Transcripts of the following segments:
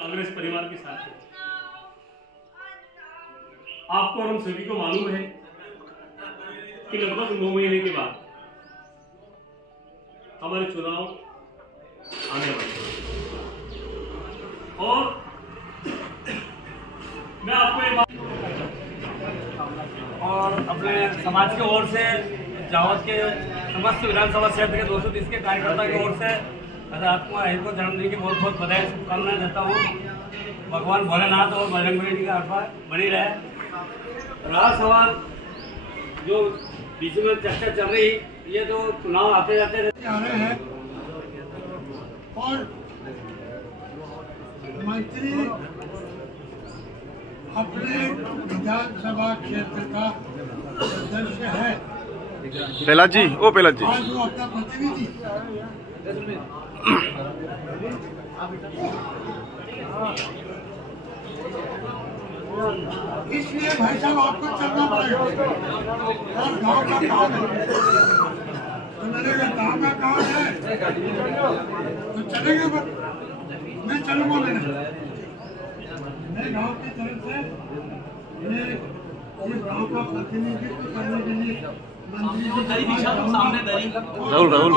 कांग्रेस परिवार के साथ है। आपको और हम सभी को मालूम है कि लगभग 9 महीने के बाद हमारे चुनाव आने वाले हैं और मैं आपको ये बात और अपने समाज की ओर से जावत के समस्त विधानसभा क्षेत्र के 230 के कार्यकर्ता की ओर से आत्मा को जन्मदिन की बहुत बहुत बधाई शुभकामनाएं देता हूँ। भगवान भोलेनाथ और बजरंगबली जी का कृपा बनी रहे। रहा सवाल जो बीच में चर्चा चल रही, ये जो चुनाव आते जाते रहते आ रहे हैं और मंत्री अपने विधानसभा क्षेत्र का सदस्य है। प्रहलाद जी, ओ प्रहलाद जी, आज वो अपना प्रतिनिधि इसलिए भाई साहब आपको चलना पड़ेगा और गांव का काम है तो मेरे गांव का काम है तो चलेंगे। मैं चलूंगा, मैं गांव की तरफ से मैं इस गांव का प्रतिनिधित्व करने के लिए मंत्री राहुल राहुल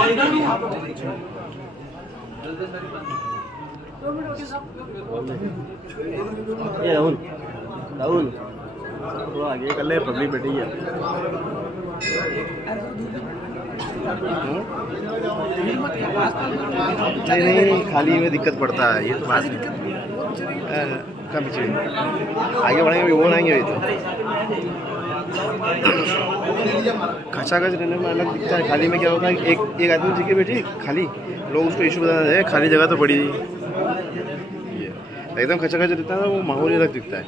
ये राहुल राहुल वो आगे कर ले, पब्लिक बैठी है। नहीं खाली में दिक्कत पड़ता है, ये तो बात नहीं। कम पीछे आगे बढ़ेंगे, वो नहीं है तो खचाखच रहने में अलग दिखता है। खाली में क्या होता है, एक आदमी जी के बैठी खाली, लोग उसको इशू बताना है खाली जगह तो पड़ी, एकदम खचाखच रहता है, वो माहौल अलग दिखता है।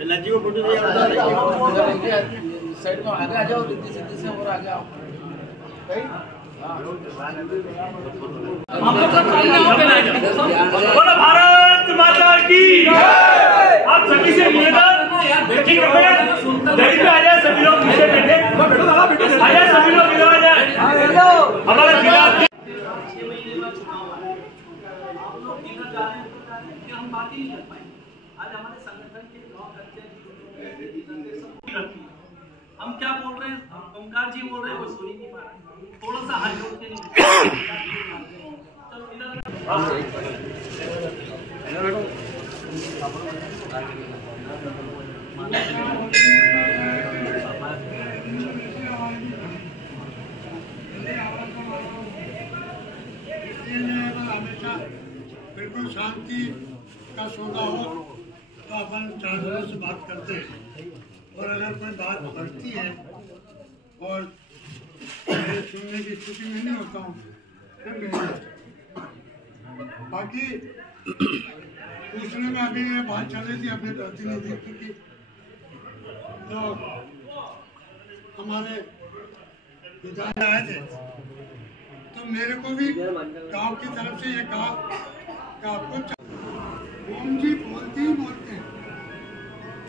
लज्जी को फोटो साइड में आगे आ जाओ, रिद्धि सिद्धि से और आगे आओ। बोलो भारत माता की। आप सभी से निवेदन, देखिए कृपया दलित पे आ जाए, सभी लोग पीछे बैठे आ जाए, सभी लोग इधर आ जाए। हमारा जिला हम बात ही नहीं कर पाए। आज हमारे संगठन के हम क्या बोल रहे हैं, ओमकार जी बोल रहे हैं, वो सुन ही नहीं पा रहे। थोड़ा सा हाथ जोड़ के नहीं हमेशा बिल्कुल शांति का सौदा हो तो अपन चार लोगों से बात करते हैं, और अगर कोई बात बढ़ती है और सुनने की स्थिति में नहीं होता हूँ फिर नहीं। बाकी पूछने में अभी ये बात चल रही थी अपने प्रतिनिधि की, तो हमारे विधायक आए थे तो मेरे को भी गांव की तरफ से ये कहा कि आपको ओम जी बोलते ही बोलते हैं,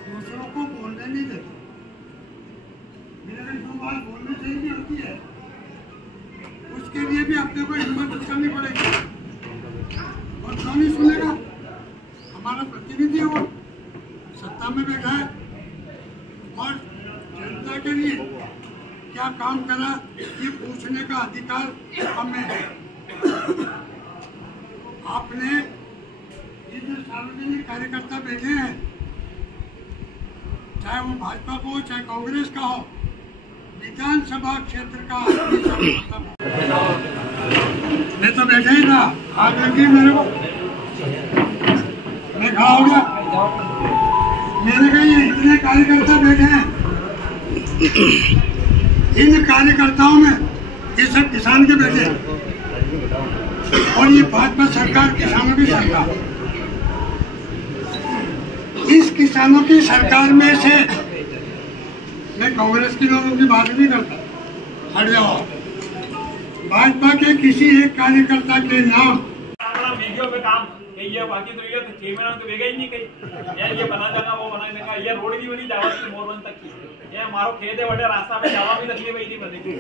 दूसरों को बोलने नहीं देते। मेरे जो बात बोलने से ही नहीं होती है, उसके लिए भी अपने को हिम्मत करनी पड़ेगी। और क्यों नहीं सुनेगा? हमारा प्रतिनिधि वो सत्ता में बैठा है और जनता के लिए क्या काम करा ये पूछने का अधिकार हमें है। आपने ये जो सार्वजनिक कार्यकर्ता बैठे हैं, चाहे वो भाजपा को हो चाहे कांग्रेस का हो, विधानसभा क्षेत्र का मैं तो बैठा ही था, आग लगी मेरे को, मैं खड़ा हो गया। मैंने कहा ये इतने कार्यकर्ता बैठे हैं, इन कार्यकर्ताओं में ये सब किसान के बैठे हैं, और ये भाजपा सरकार किसानों की सरकार। इस किसानों की सरकार में से मैं कांग्रेस के लोगों की बात नहीं करता, हट जाओ। भाजपा के किसी एक कार्यकर्ता के नाम वीडियो पे काम ये बाकी तो ये 6 महीना तो वेगा ही नहीं कहीं, ये बना देगा वो बना देगा, ये रोड भी बनी जावा की मोरबन तक की, ये हमारो खेत है बड़े रास्ता में जावा भी तकलीफ ही नहीं बनेगी।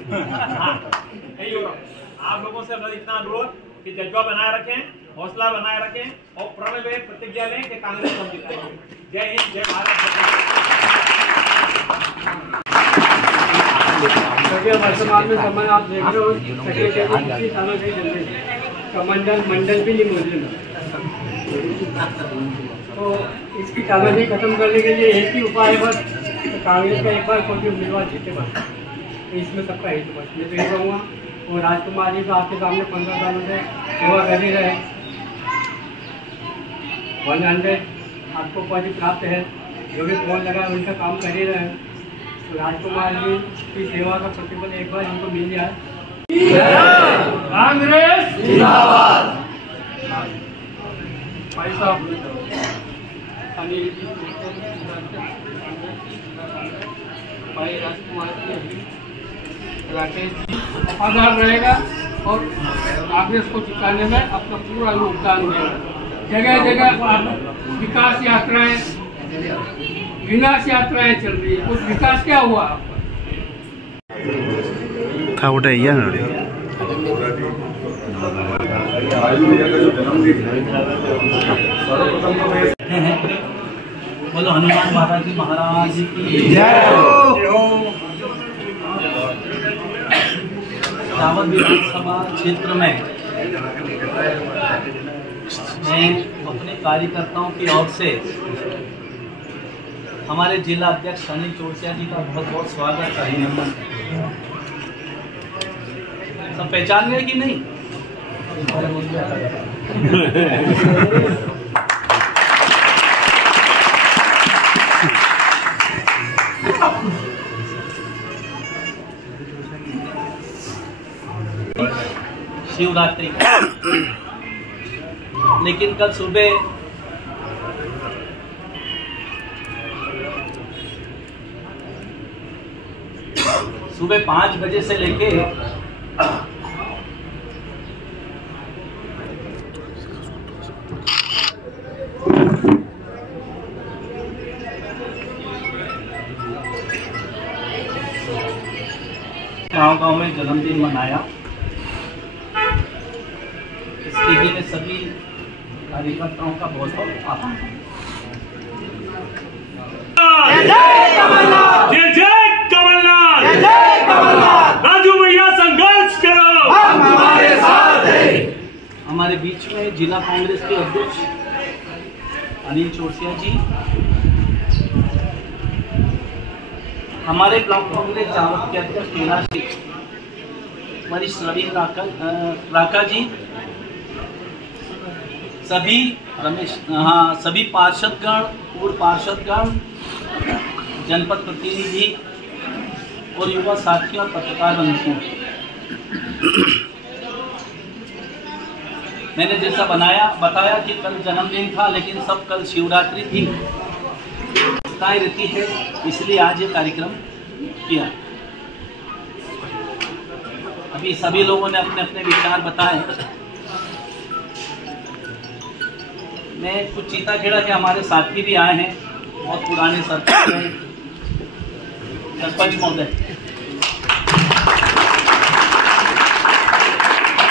यही होगा आप लोगों से इतना अनुरोध कि जज्बा बनाए रखें, हौसला बनाए रखें और प्रण में प्रतिज्ञा लें कि कांग्रेस को जिताएंगे। जय हिंद, जय भारत। वर्तमान में समय आप देख रहे हो, मंडल भी नहीं मौजूद है, तो इसकी कागजी खत्म करने के लिए एक ही उपाय है बस, तो कांग्रेस का एक बार कोई उम्मीदवार जीते बस, इसमें सबका हित बस। मैं तो ये कहूँगा, और राजकुमार जी तो आपके सामने 15 सालों से सेवा कर ही रहे, 100 आपको पद प्राप्त है, जो भी फोन लगा उनका काम कर ही रहे हैं, तो राजकुमार जी की सेवा का प्रतिफल एक बार इनको मिल जाए। कांग्रेस जिंदाबाद। भाई साहब अनिल जी, भाई राजकुमार जी, राकेश जी वफादार रहेगा और कांग्रेस को जिताने में अपना पूरा योगदान देगा। जगह जगह विकास यात्राएं, विनाश यात्राएं चल रही है, कुछ विकास क्या हुआ था उठा या ನೋಡಿ बोलो हनुमान महाराज जी महाराज की जय हो। जावद विधानसभा क्षेत्र में मैं अपने कार्यकर्ताओं की ओर से हमारे जिला अध्यक्ष सनी चोरसिया जी का बहुत बहुत स्वागत अभिनंदन। सब पहचान गए कि नहीं? शिवरात्रि, लेकिन कल सुबह 5 बजे से लेके गांव में जन्मदिन मनाया। इसके लिए मैं सभी कार्यकर्ताओं का बहुत बहुत आभार हूँ। जय जय कमलनाथ, राजू भैया संघर्ष करो, हम तुम्हारे साथ हैं। हमारे बीच में जिला कांग्रेस के अध्यक्ष अनिल चौरसिया जी, हमारे ब्लॉक कांग्रेस जावत के अध्यक्ष कैलाश जी, वरिष्ठ रवीन राका जी, सभी पार्षदगण, पूर्व पार्षदगण, जनपद प्रतिनिधि और युवा साथियों और पत्रकार बंधुओं, मैंने जैसा बताया कि कल जन्मदिन था, लेकिन सब कल शिवरात्रि थी, रहती है, इसलिए आज ये कार्यक्रम किया। अभी सभी लोगों ने अपने अपने विचार बताए। मैं कुछ चीताखेड़ा के हमारे साथी भी आए हैं, बहुत पुराने सरपंच महोदय,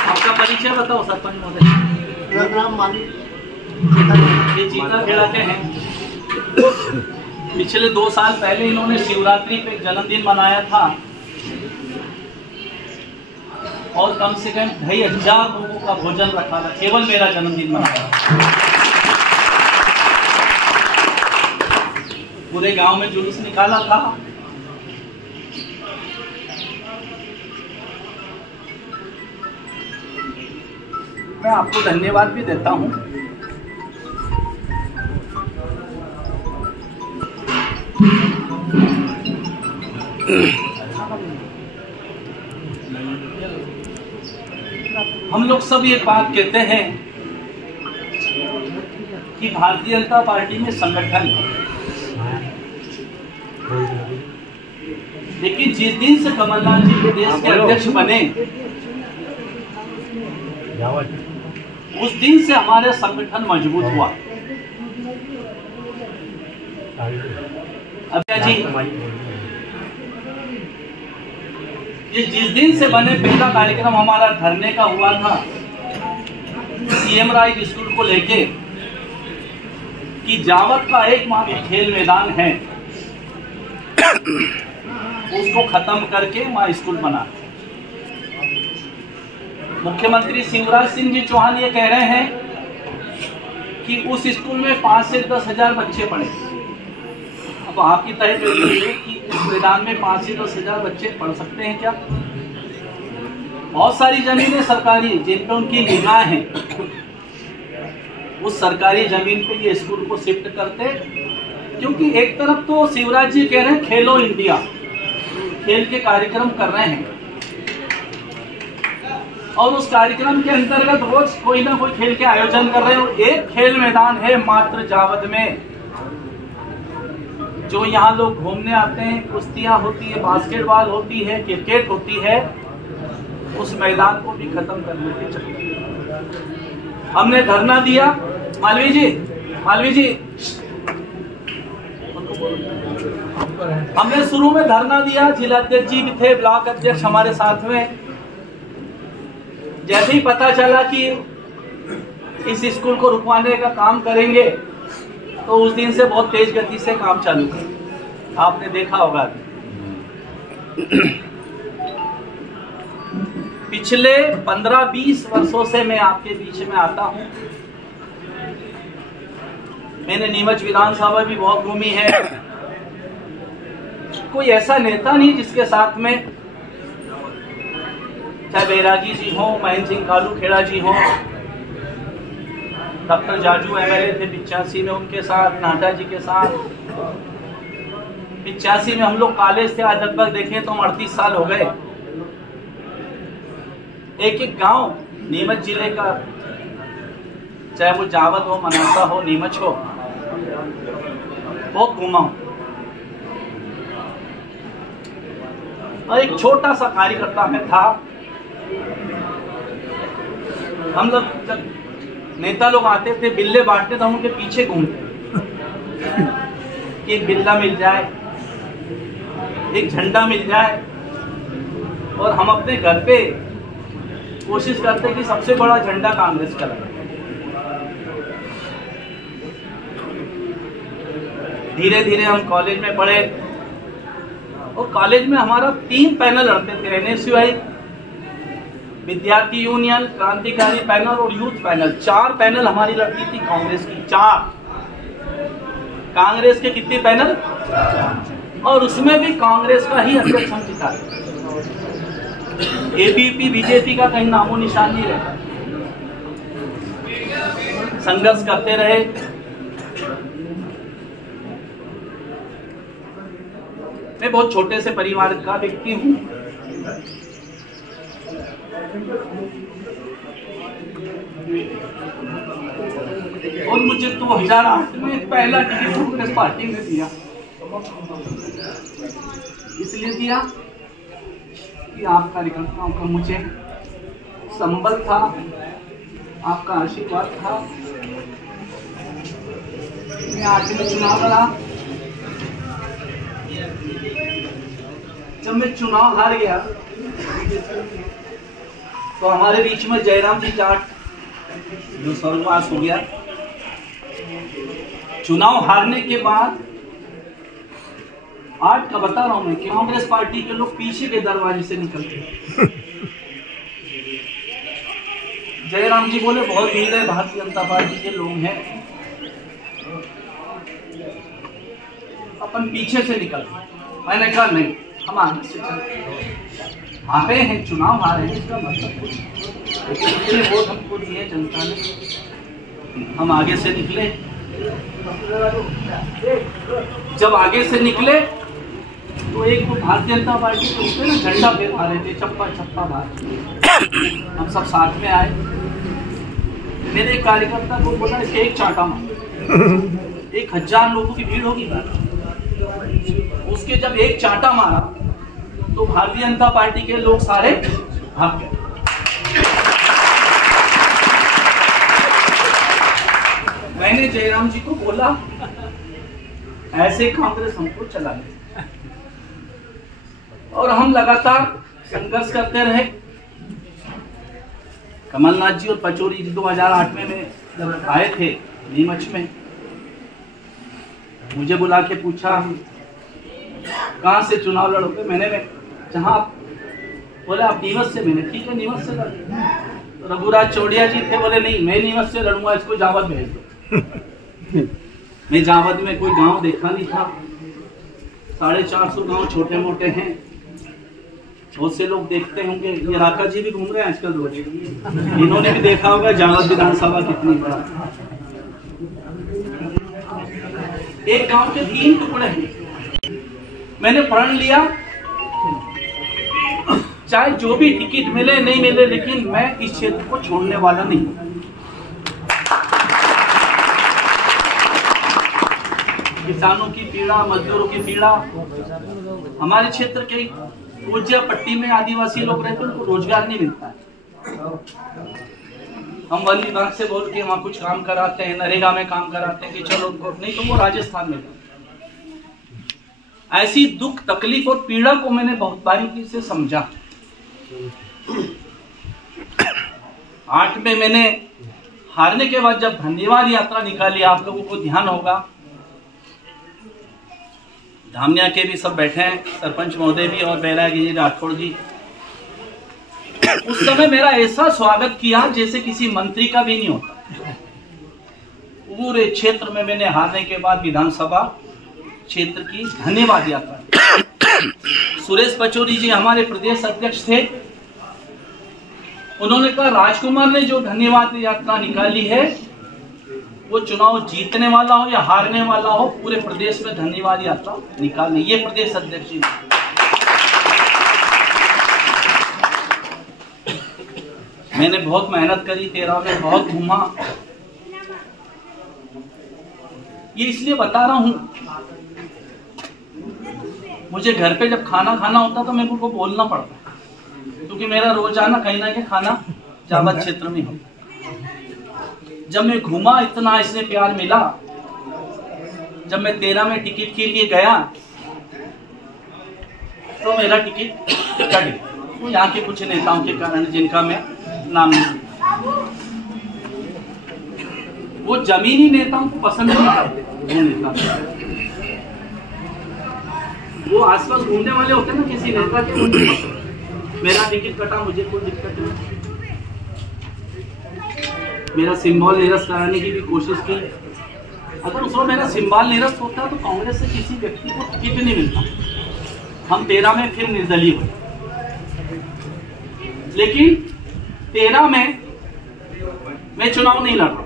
आपका परिचय बताओ सरपंच महोदय। मेरा नाम मालिक, ये चीताखेड़ा के हैं। पिछले 2 साल पहले इन्होंने शिवरात्रि पे जन्मदिन मनाया था और कम से कम 2500 लोगों का भोजन रखा था, केवल मेरा जन्मदिन मनाया। पूरे गांव में जुलूस निकाला था। मैं आपको धन्यवाद भी देता हूं। हम लोग सब एक बात कहते हैं कि भारतीय जनता पार्टी में संगठन है, लेकिन जिस दिन से कमलनाथ जी प्रदेश के अध्यक्ष बने, उस दिन से हमारा संगठन मजबूत हुआ। अभ्या जी, ये जिस दिन से बने, पहला कार्यक्रम हमारा धरने का हुआ था सीएम राय स्कूल को लेके कि जावत का एकमात्र खेल मैदान है, उसको खत्म करके वहां स्कूल बना। मुख्यमंत्री शिवराज सिंह जी चौहान ये कह रहे हैं कि उस स्कूल में 5 से 10 हजार बच्चे पढ़े। अब आपकी तय है कि इस मैदान में 5 से 10 हजार बच्चे पढ़ सकते हैं क्या? बहुत सारी जमीनें सरकारी जिन पे उनकी निगाह है, उस सरकारी जमीन पे ये स्कूल को शिफ्ट करते, क्योंकि एक तरफ तो शिवराज जी कह रहे हैं खेलो इंडिया, खेल के कार्यक्रम कर रहे हैं, और उस कार्यक्रम के अंतर्गत रोज कोई ना कोई खेल के आयोजन कर रहे हैं। और एक खेल मैदान है मात्र जावद में, जो यहाँ लोग घूमने आते हैं, कुश्तियां होती है, बास्केटबॉल होती है, क्रिकेट होती है, उस मैदान को भी खत्म करने के चक्कर हमने धरना दिया। मालवी जी, हमने शुरू में धरना दिया, जिला अध्यक्ष जी भी थे, ब्लॉक अध्यक्ष हमारे साथ में। जैसे ही पता चला कि इस स्कूल को रुकवाने का काम करेंगे, तो उस दिन से बहुत तेज गति से काम चालू किया, आपने देखा होगा। पिछले 15-20 वर्षों से मैं आपके बीच में आता हूं। मैंने नीमच विधानसभा भी बहुत घूमी है। कोई ऐसा नेता नहीं जिसके साथ में, चाहे बैरागी जी हो, महेंद्र सिंह कालू खेड़ा जी हो, डॉक्टर जाजू एमएलए थे 85 में, उनके साथ, नाडा जी के साथ। 85 में हम लोग कॉलेज थे, आज लगभग देखें तो 38 साल हो गए। एक एक गांव नीमच जिले का, चाहे वो जावद हो, मनासा हो, नीमच हो, बहुत घूमा हूं। और एक छोटा सा कार्यकर्ता में था। हम लोग जब नेता लोग आते थे, बिल्ले बांटते थे, हम उनके पीछे घूमते कि एक बिल्ला मिल जाए, एक झंडा मिल जाए, और हम अपने घर पे कोशिश करते कि सबसे बड़ा झंडा कांग्रेस का लगे। धीरे धीरे हम कॉलेज में पढ़े और कॉलेज में हमारा 3 पैनल लड़ते थे, NSUI, विद्यार्थी यूनियन, क्रांतिकारी पैनल और यूथ पैनल। 4 पैनल हमारी लड़ती थी कांग्रेस की, 4। कांग्रेस के कितने पैनल? और उसमें भी कांग्रेस का ही अध्यक्ष हम जिता। ABP बीजेपी का कहीं नामो निशान नहीं रहता। संघर्ष करते रहे। मैं बहुत छोटे से परिवार का व्यक्ति हूँ। और मुझे 2008 में पहला टिकट कांग्रेस पार्टी ने दिया। इसलिए दिया कि आप कार्यकर्ताओं का मुझे संबल था, आपका आशीर्वाद था। मैं 8 में चुनाव लड़ा। जब मैं चुनाव हार गया तो हमारे बीच में जयराम जी जाट जो स्वर्गवास हो गया। चुनाव हारने के बाद आज का बता रहा हूं मैं कि कांग्रेस पार्टी के लोग पीछे के दरवाजे से निकलते। जयराम जी बोले बहुत भीड़ है, भारतीय जनता पार्टी के लोग हैं, अपन पीछे से निकल। मैंने कहा नहीं, हम आगे से चलते। हारे हैं, चुनाव हारे हैं, इसका मतलब कुछ इतने वोट हमको दिए जनता ने, हम आगे से निकले। जब आगे से निकले तो एक वो भारतीय जनता पार्टी के ऊपर ना झंडा फहरा रहे थे, चप्पा चप्पा बाहर। हम सब साथ में आए। मेरे एक कार्यकर्ता को बोला इसके एक चाटा मार। 1000 लोगों की भीड़ होगी। उसके जब एक चाटा मारा तो भारतीय जनता पार्टी के लोग सारे भाग गए। मैंने जयराम जी को बोला ऐसे कांग्रेस हमको चलाने, और हम लगातार संघर्ष करते रहे। कमलनाथ जी और पचौरी जी 2008 में जब आए थे नीमच में, मुझे बुला के पूछा कहां से चुनाव लड़ोगे। मैंने जहां बोले आप नीमच से। मैंने ठीक है नीमच से लड़। रघुराज चौड़िया जी थे, बोले नहीं मैं नीमच से लड़ूंगा, इसको जावद भेज दो। मैं जावद में कोई गांव देखा नहीं था। 450 गांव छोटे मोटे हैं, बहुत से लोग देखते होंगे। ये राका जी भी घूम रहे हैं आजकल रोज, इन्होंने भी देखा होगा जावद विधानसभा कितनी बड़ा। एक गांव के 3 टुकड़े हैं। मैंने प्रण लिया चाहे जो भी टिकट मिले नहीं मिले, लेकिन मैं इस क्षेत्र को छोड़ने वाला नहीं। किसानों की पीड़ा, मजदूरों की पीड़ा। हमारे क्षेत्र के पूज्य पट्टी में आदिवासी लोग रहते हैं, उनको रोजगार नहीं मिलता है। हम वन विभाग से बोल के वहां कुछ काम कराते हैं, नरेगा में काम कराते हैं कि चलो उनको, नहीं तो वो राजस्थान में। ऐसी दुख तकलीफ और पीड़ा को मैंने बहुत बारीकी से समझा। 8 में मैंने हारने के बाद जब धन्यवाद यात्रा निकाली, आप लोगों को ध्यान होगा, धामिया के भी सब बैठे हैं, सरपंच महोदय भी और बैरागी जी, राठौड़ जी। उस समय मेरा ऐसा स्वागत किया जैसे किसी मंत्री का भी नहीं होता। पूरे क्षेत्र में मैंने हारने के बाद विधानसभा क्षेत्र की धन्यवाद यात्रा। सुरेश पचौरी जी हमारे प्रदेश अध्यक्ष थे। उन्होंने कहा राजकुमार ने जो धन्यवाद यात्रा निकाली है, वो चुनाव जीतने वाला हो या हारने वाला हो, पूरे प्रदेश में धन्यवाद यात्रा निकालनी। ये प्रदेश अध्यक्ष जी। मैंने बहुत मेहनत करी, 13 में बहुत घूमा। ये इसलिए बता रहा हूं, मुझे घर पे जब खाना खाना होता तो मेरे को बोलना पड़ता, क्योंकि मेरा रोजाना कहीं ना कहीं खाना जावद क्षेत्र में हो। जब मैं घूमा, इतना इसने प्यार मिला। जब मैं 13 में टिकट के लिए गया तो मेरा टिकट कट गया। यहाँ के कुछ नेताओं के कारण, जिनका मैं नाम नहीं लूंगा, वो जमीनी नेताओं को पसंद नहीं करते। वो नेता वो आसपास घूमने वाले होते हैं ना किसी नेता के, मेरा टिकट कटा, मुझे कोई दिक्कत नहीं, मेरा सिंबल निरस्त कराने की भी कोशिश की। अगर उसमें मेरा सिंबल निरस्त होता तो कांग्रेस से किसी व्यक्ति को टिकट नहीं मिलता। हम 13 में फिर निर्दलीय हुए, लेकिन 13 में मैं चुनाव नहीं लड़ रहा।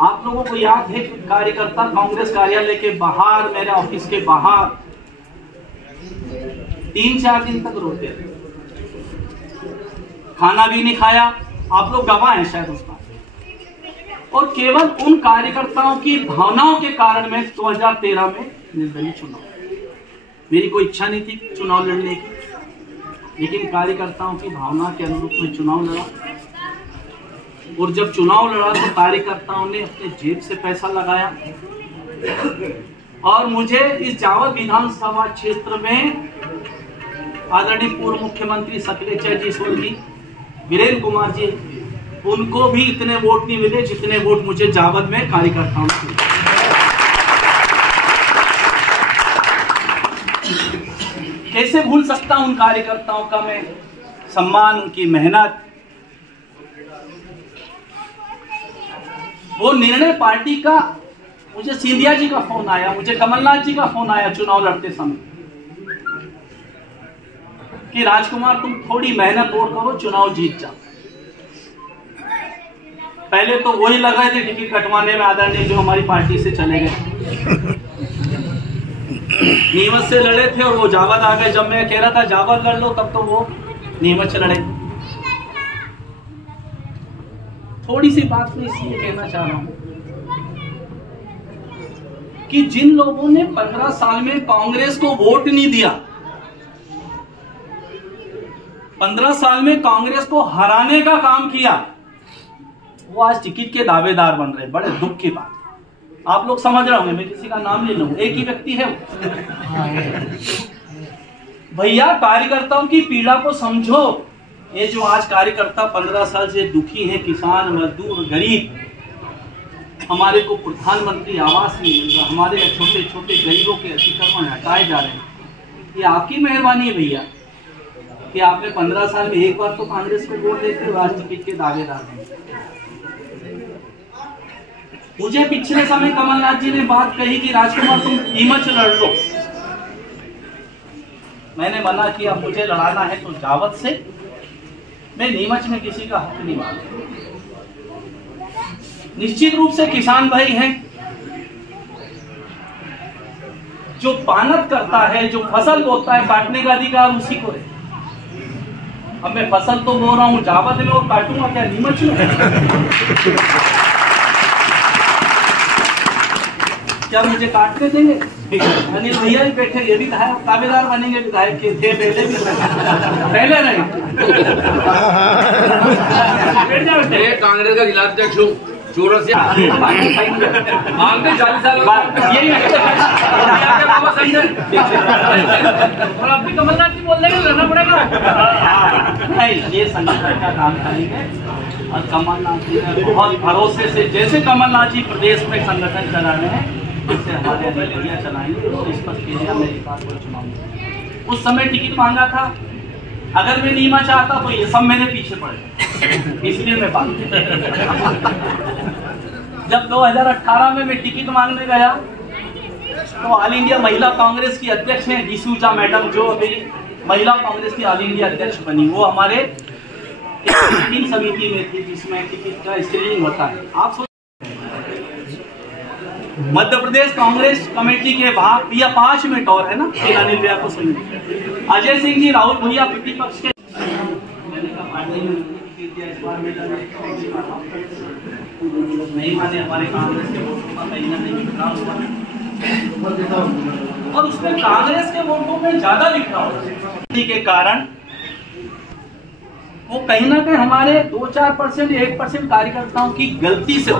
आप लोगों को याद है कि कार्यकर्ता कांग्रेस कार्यालय के बाहर, मेरे ऑफिस के बाहर 3-4 दिन तक रोते रहे, खाना भी नहीं खाया। आप लोग गवाह हैं शायद उसका। और केवल उन कार्यकर्ताओं की भावनाओं के कारण मैं 2013 में निर्दलीय चुनाव, मेरी कोई इच्छा नहीं थी चुनाव लड़ने की, लेकिन कार्यकर्ताओं की भावना के अनुरूप मैं चुनाव लड़ा। और जब चुनाव लड़ा तो कार्यकर्ताओं ने अपने जेब से पैसा लगाया और मुझे इस जावद विधानसभा क्षेत्र में आदरणीय पूर्व मुख्यमंत्री सकलेचा जी, स्वर्गीय वीरेंद्र कुमार जी, उनको भी इतने वोट नहीं मिले जितने वोट मुझे जावद में कार्यकर्ताओं से। कैसे भूल सकता हूं उन कार्यकर्ताओं का मैं सम्मान, उनकी मेहनत। वो निर्णय पार्टी का, मुझे सिंधिया जी का फोन आया, मुझे कमलनाथ जी का फोन आया चुनाव लड़ते समय कि राजकुमार तुम थोड़ी मेहनत और करो, चुनाव जीत जाओ। पहले तो वही लग रहे थे टिकट कटवाने में आदरणीय जो हमारी पार्टी से चले गए, नीमच से लड़े थे और वो जावद आ गए। जब मैं कह रहा था जावद लड़ लो, तब तो वो नीमच से लड़े। थोड़ी सी बात मैं इसलिए कहना चाह रहा हूं कि जिन लोगों ने 15 साल में कांग्रेस को वोट नहीं दिया, 15 साल में कांग्रेस को हराने का काम किया, वो आज टिकट के दावेदार बन रहे। बड़े दुख की बात। आप लोग समझ रहे होंगे, मैं किसी का नाम ले लूं, एक ही व्यक्ति है भैया। कार्यकर्ताओं की पीड़ा को समझो। ये जो आज कार्यकर्ता 15 साल से दुखी हैं, किसान, मजदूर, गरीब, हमारे को प्रधानमंत्री आवास नहीं मिल रहा, हमारे छोटे छोटे गरीबों के अतिक्रमण हटाए जा रहे हैं, ये आपकी मेहरबानी है भैया कि आपने 15 साल में एक बार तो कांग्रेस को वोट देते हो, आज टिकट के दावेदार हैं। मुझे पिछले समय कमलनाथ जी ने बात कही कि राजकुमार तुम नीमच लड़ लो, मैंने मना किया, मुझे लड़ाना है तो जावद से, मैं नीमच में किसी का हक नहीं मांगता। निश्चित रूप से किसान भाई हैं, जो पानत करता है, जो फसल बोता है, काटने का अधिकार उसी को है। अब मैं फसल तो बो रहा हूं जावद में और काटूंगा क्या नीमच में? क्या मुझे काटने देंगे? अनिल भैया भी बैठे, ये भी दावेदार बनेंगे, विधायक के थे पहले भी, पहले नहीं। कांग्रेस का जिलाध्यक्ष हूँ, चोरों से मांगते 40 साल यही और अब भी कमलनाथ जी बोल रहे हैं लड़ना पड़ेगा। नहीं, ये संगठन का काम करेंगे और कमलनाथ जी ने बहुत भरोसे से, जैसे कमलनाथ जी प्रदेश में संगठन चला रहे हैं, इससे हमारे अधिकारियां चलाएंगे। और स्पष्ट एरिया मेरी बात को चुनाव उस समय टिकट मांगा था, अगर मैं नीमच चाहता तो ये सब मेरे पीछे पड़े, इसलिए मैं बात जब 2018 में मैं टिकट मांगने गया तो ऑल इंडिया महिला कांग्रेस की अध्यक्ष हैं डिसूजा मैडम, जो अभी महिला कांग्रेस की ऑल इंडिया अध्यक्ष बनी, वो हमारे समिति में थी जिसमें टिकट का स्क्रीनिंग होता है। आप मध्य प्रदेश कांग्रेस कमेटी के भाग भैया 5 मिनट और है ना, अनिल भैया को सुनिए। अजय सिंह जी, राहुल भैया प्रतिपक्ष के नहीं माने, हमारे कांग्रेस के वोटों का कहीं ना कहीं बिखराव हुआ और उसमें कांग्रेस के वोटों में ज्यादा बिखराव के कारण वो कहीं ना कहीं हमारे 2-4%, 1% कार्यकर्ताओं की गलती से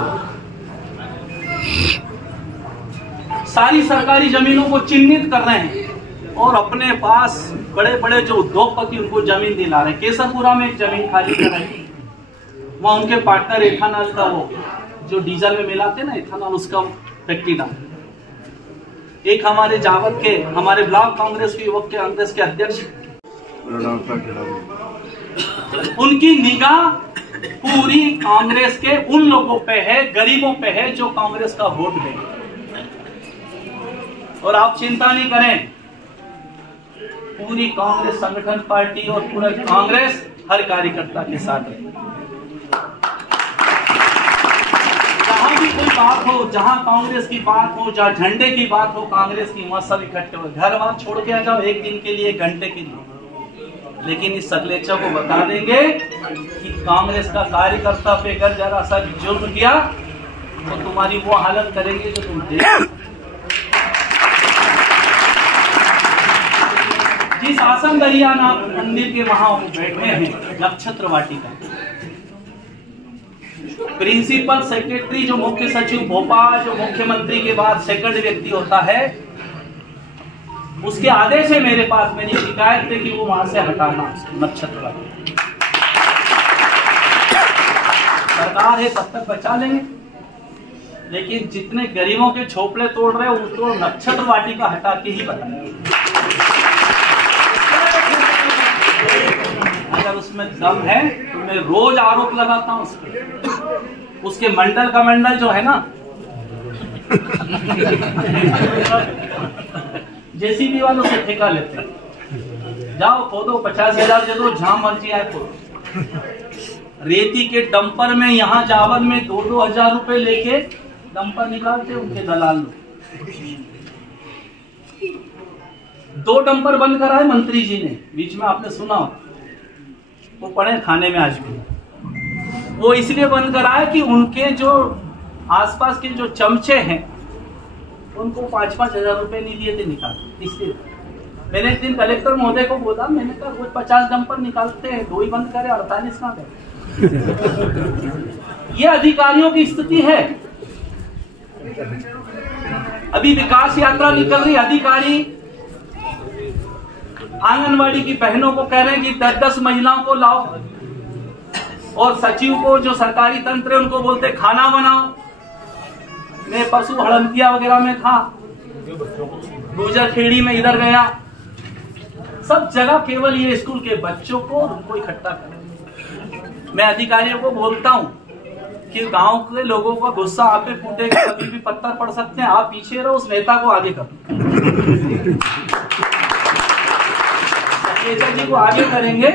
सारी सरकारी जमीनों को चिन्हित कर रहे हैं और अपने पास बड़े बड़े जो उद्योगपति उनको जमीन दिला रहे हैं। केसरपुरा में एक जमीन खाली कर रहे हैं, वहाँ उनके पार्टनर एथानॉल का वो जो डीजल में मिलाते ना एथानॉल, उसका फैक्ट्री डाल। एक हमारे जावद के हमारे ब्लॉक कांग्रेस के युवक के कांग्रेस के अध्यक्ष, उनकी निगाह पूरी कांग्रेस के उन लोगों पे है, गरीबों पे है जो कांग्रेस का वोट देंगे। और आप चिंता नहीं करें, पूरी कांग्रेस संगठन पार्टी और पूरा कांग्रेस हर कार्यकर्ता के साथ है। जहां भी कोई बात हो, जहां कांग्रेस की बात हो, जहां झंडे की बात हो कांग्रेस की, वहां सब इकट्ठे हो। घर वहां छोड़ के आ जाओ एक दिन के लिए, एक घंटे के लिए, लेकिन इस सकलेचा को बता देंगे कि कांग्रेस का कार्यकर्ता पे अगर जरा सा जुर्म किया तो तुम्हारी वो हालत करेंगे जो तुम देख। जिस आसन दरियाना मंदिर के वहां बैठे हैं नक्षत्र वाटिका, प्रिंसिपल सेक्रेटरी जो मुख्य सचिव भोपाल, जो मुख्यमंत्री के बाद सेकंड व्यक्ति होता है, उसके आदेश है मेरे पास, मेरी शिकायत है कि वो वहां से हटाना नक्षत्र वाटिका। सरकार है तब तक बचा लेंगे, लेकिन जितने गरीबों के छोपड़े तोड़ रहे हो उसको नक्षत्र वाटिका हटा के ही बताएंगे। अगर उसमें दम है तो मैं रोज आरोप लगाता हूं उस पर। उसके मंडल कमंडल जो है ना जेसीबी वालों से ठेका लेते हैं, जाओ खोदो, 50,000 दे दो, जहां मर्जी आए खोदो। रेती के डंपर में यहाँ जावन में 2-2 हजार रुपए लेके डंपर निकालते उनके दलाल लोग। 2 डंपर बंद कराए मंत्री जी ने, बीच में आपने सुना, वो पड़े खाने में आज भी। वो इसलिए बंद कराए कि उनके जो आसपास के जो चमचे हैं उनको 5-5 हजार रुपए नहीं दिए थे निकाल, इसलिए। मैंने एक दिन कलेक्टर महोदय को बोला, मैंने कहा वो 50 डंपर निकालते हैं, 2 ही बंद करे, 48 कहाँ करे। ये अधिकारियों की स्थिति है। अभी विकास यात्रा निकल रही, अधिकारी आंगनवाड़ी की बहनों को कह रहे हैं कि 10-10 महिलाओं को लाओ, और सचिव को जो सरकारी तंत्र है उनको बोलते खाना बनाओ। मैं परसों हड़मतिया वगैरह में था, गुजर खेड़ी में इधर गया, सब जगह केवल ये स्कूल के बच्चों को उनको इकट्ठा करें। मैं अधिकारियों को बोलता हूं कि गांव के लोगों का गुस्सा आप पे फूटेगा, कभी भी पत्थर पड़ सकते हैं, आप पीछे रहो, उस नेता को आगे करो। जी को आगे करेंगे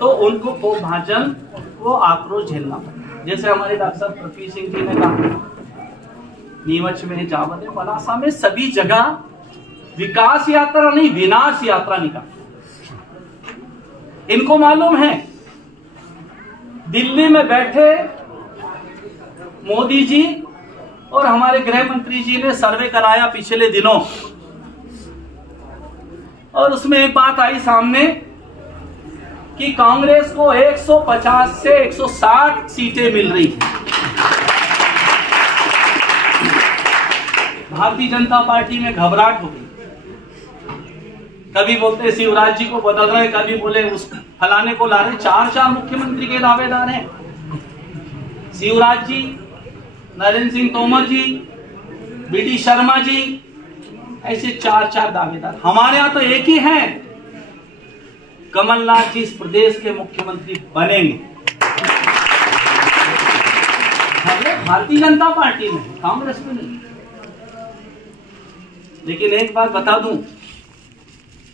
तो उनको को भाजन को आक्रोश झेलना पड़ेगा। जैसे हमारे डॉक्टर पृथ्वी सिंह जी ने कहा, नीमच में, जावद में, पलासा में, सभी जगह विकास यात्रा नहीं विनाश यात्रा निकाल। इनको मालूम है दिल्ली में बैठे मोदी जी और हमारे गृह मंत्री जी ने सर्वे कराया पिछले दिनों, और उसमें एक बात आई सामने कि कांग्रेस को 150 से 160 सीटें मिल रही हैं। भारतीय जनता पार्टी में घबराहट हो गई। कभी बोलते शिवराज जी को बदल रहे, कभी बोले उस फलाने को ला रहे। 4 मुख्यमंत्री के दावेदार हैं, शिवराज जी, नरेंद्र सिंह तोमर जी, बीडी शर्मा जी, ऐसे 4 दावेदार। हमारे यहाँ तो एक ही है, कमलनाथ जी इस प्रदेश के मुख्यमंत्री बनेंगे। भारतीय जनता पार्टी में, कांग्रेस में नहीं। लेकिन एक बात बता दूं,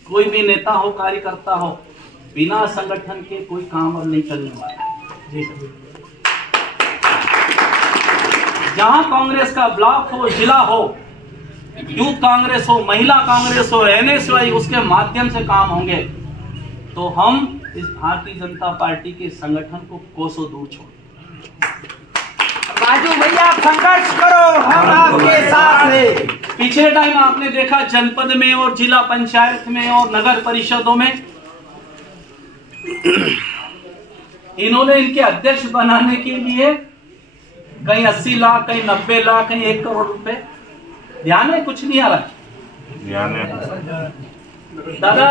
कोई भी नेता हो, कार्यकर्ता हो, बिना संगठन के कोई काम और नहीं चलने वाला। जहां कांग्रेस का ब्लॉक हो, जिला हो, यूथ कांग्रेस हो, महिला कांग्रेस हो, एनएसवाई, उसके माध्यम से काम होंगे तो हम इस भारतीय जनता पार्टी के संगठन को कोसों दूर छोड़। राजू भैया संघर्ष करो, हम आपके साथ हैं। पिछले टाइम आपने देखा जनपद में और जिला पंचायत में और नगर परिषदों में इन्होंने इनके अध्यक्ष बनाने के लिए कहीं 80 लाख, कहीं 90 लाख, कहीं 1 करोड़ रुपए, ध्यान है, कुछ नहीं आ रहा। दादा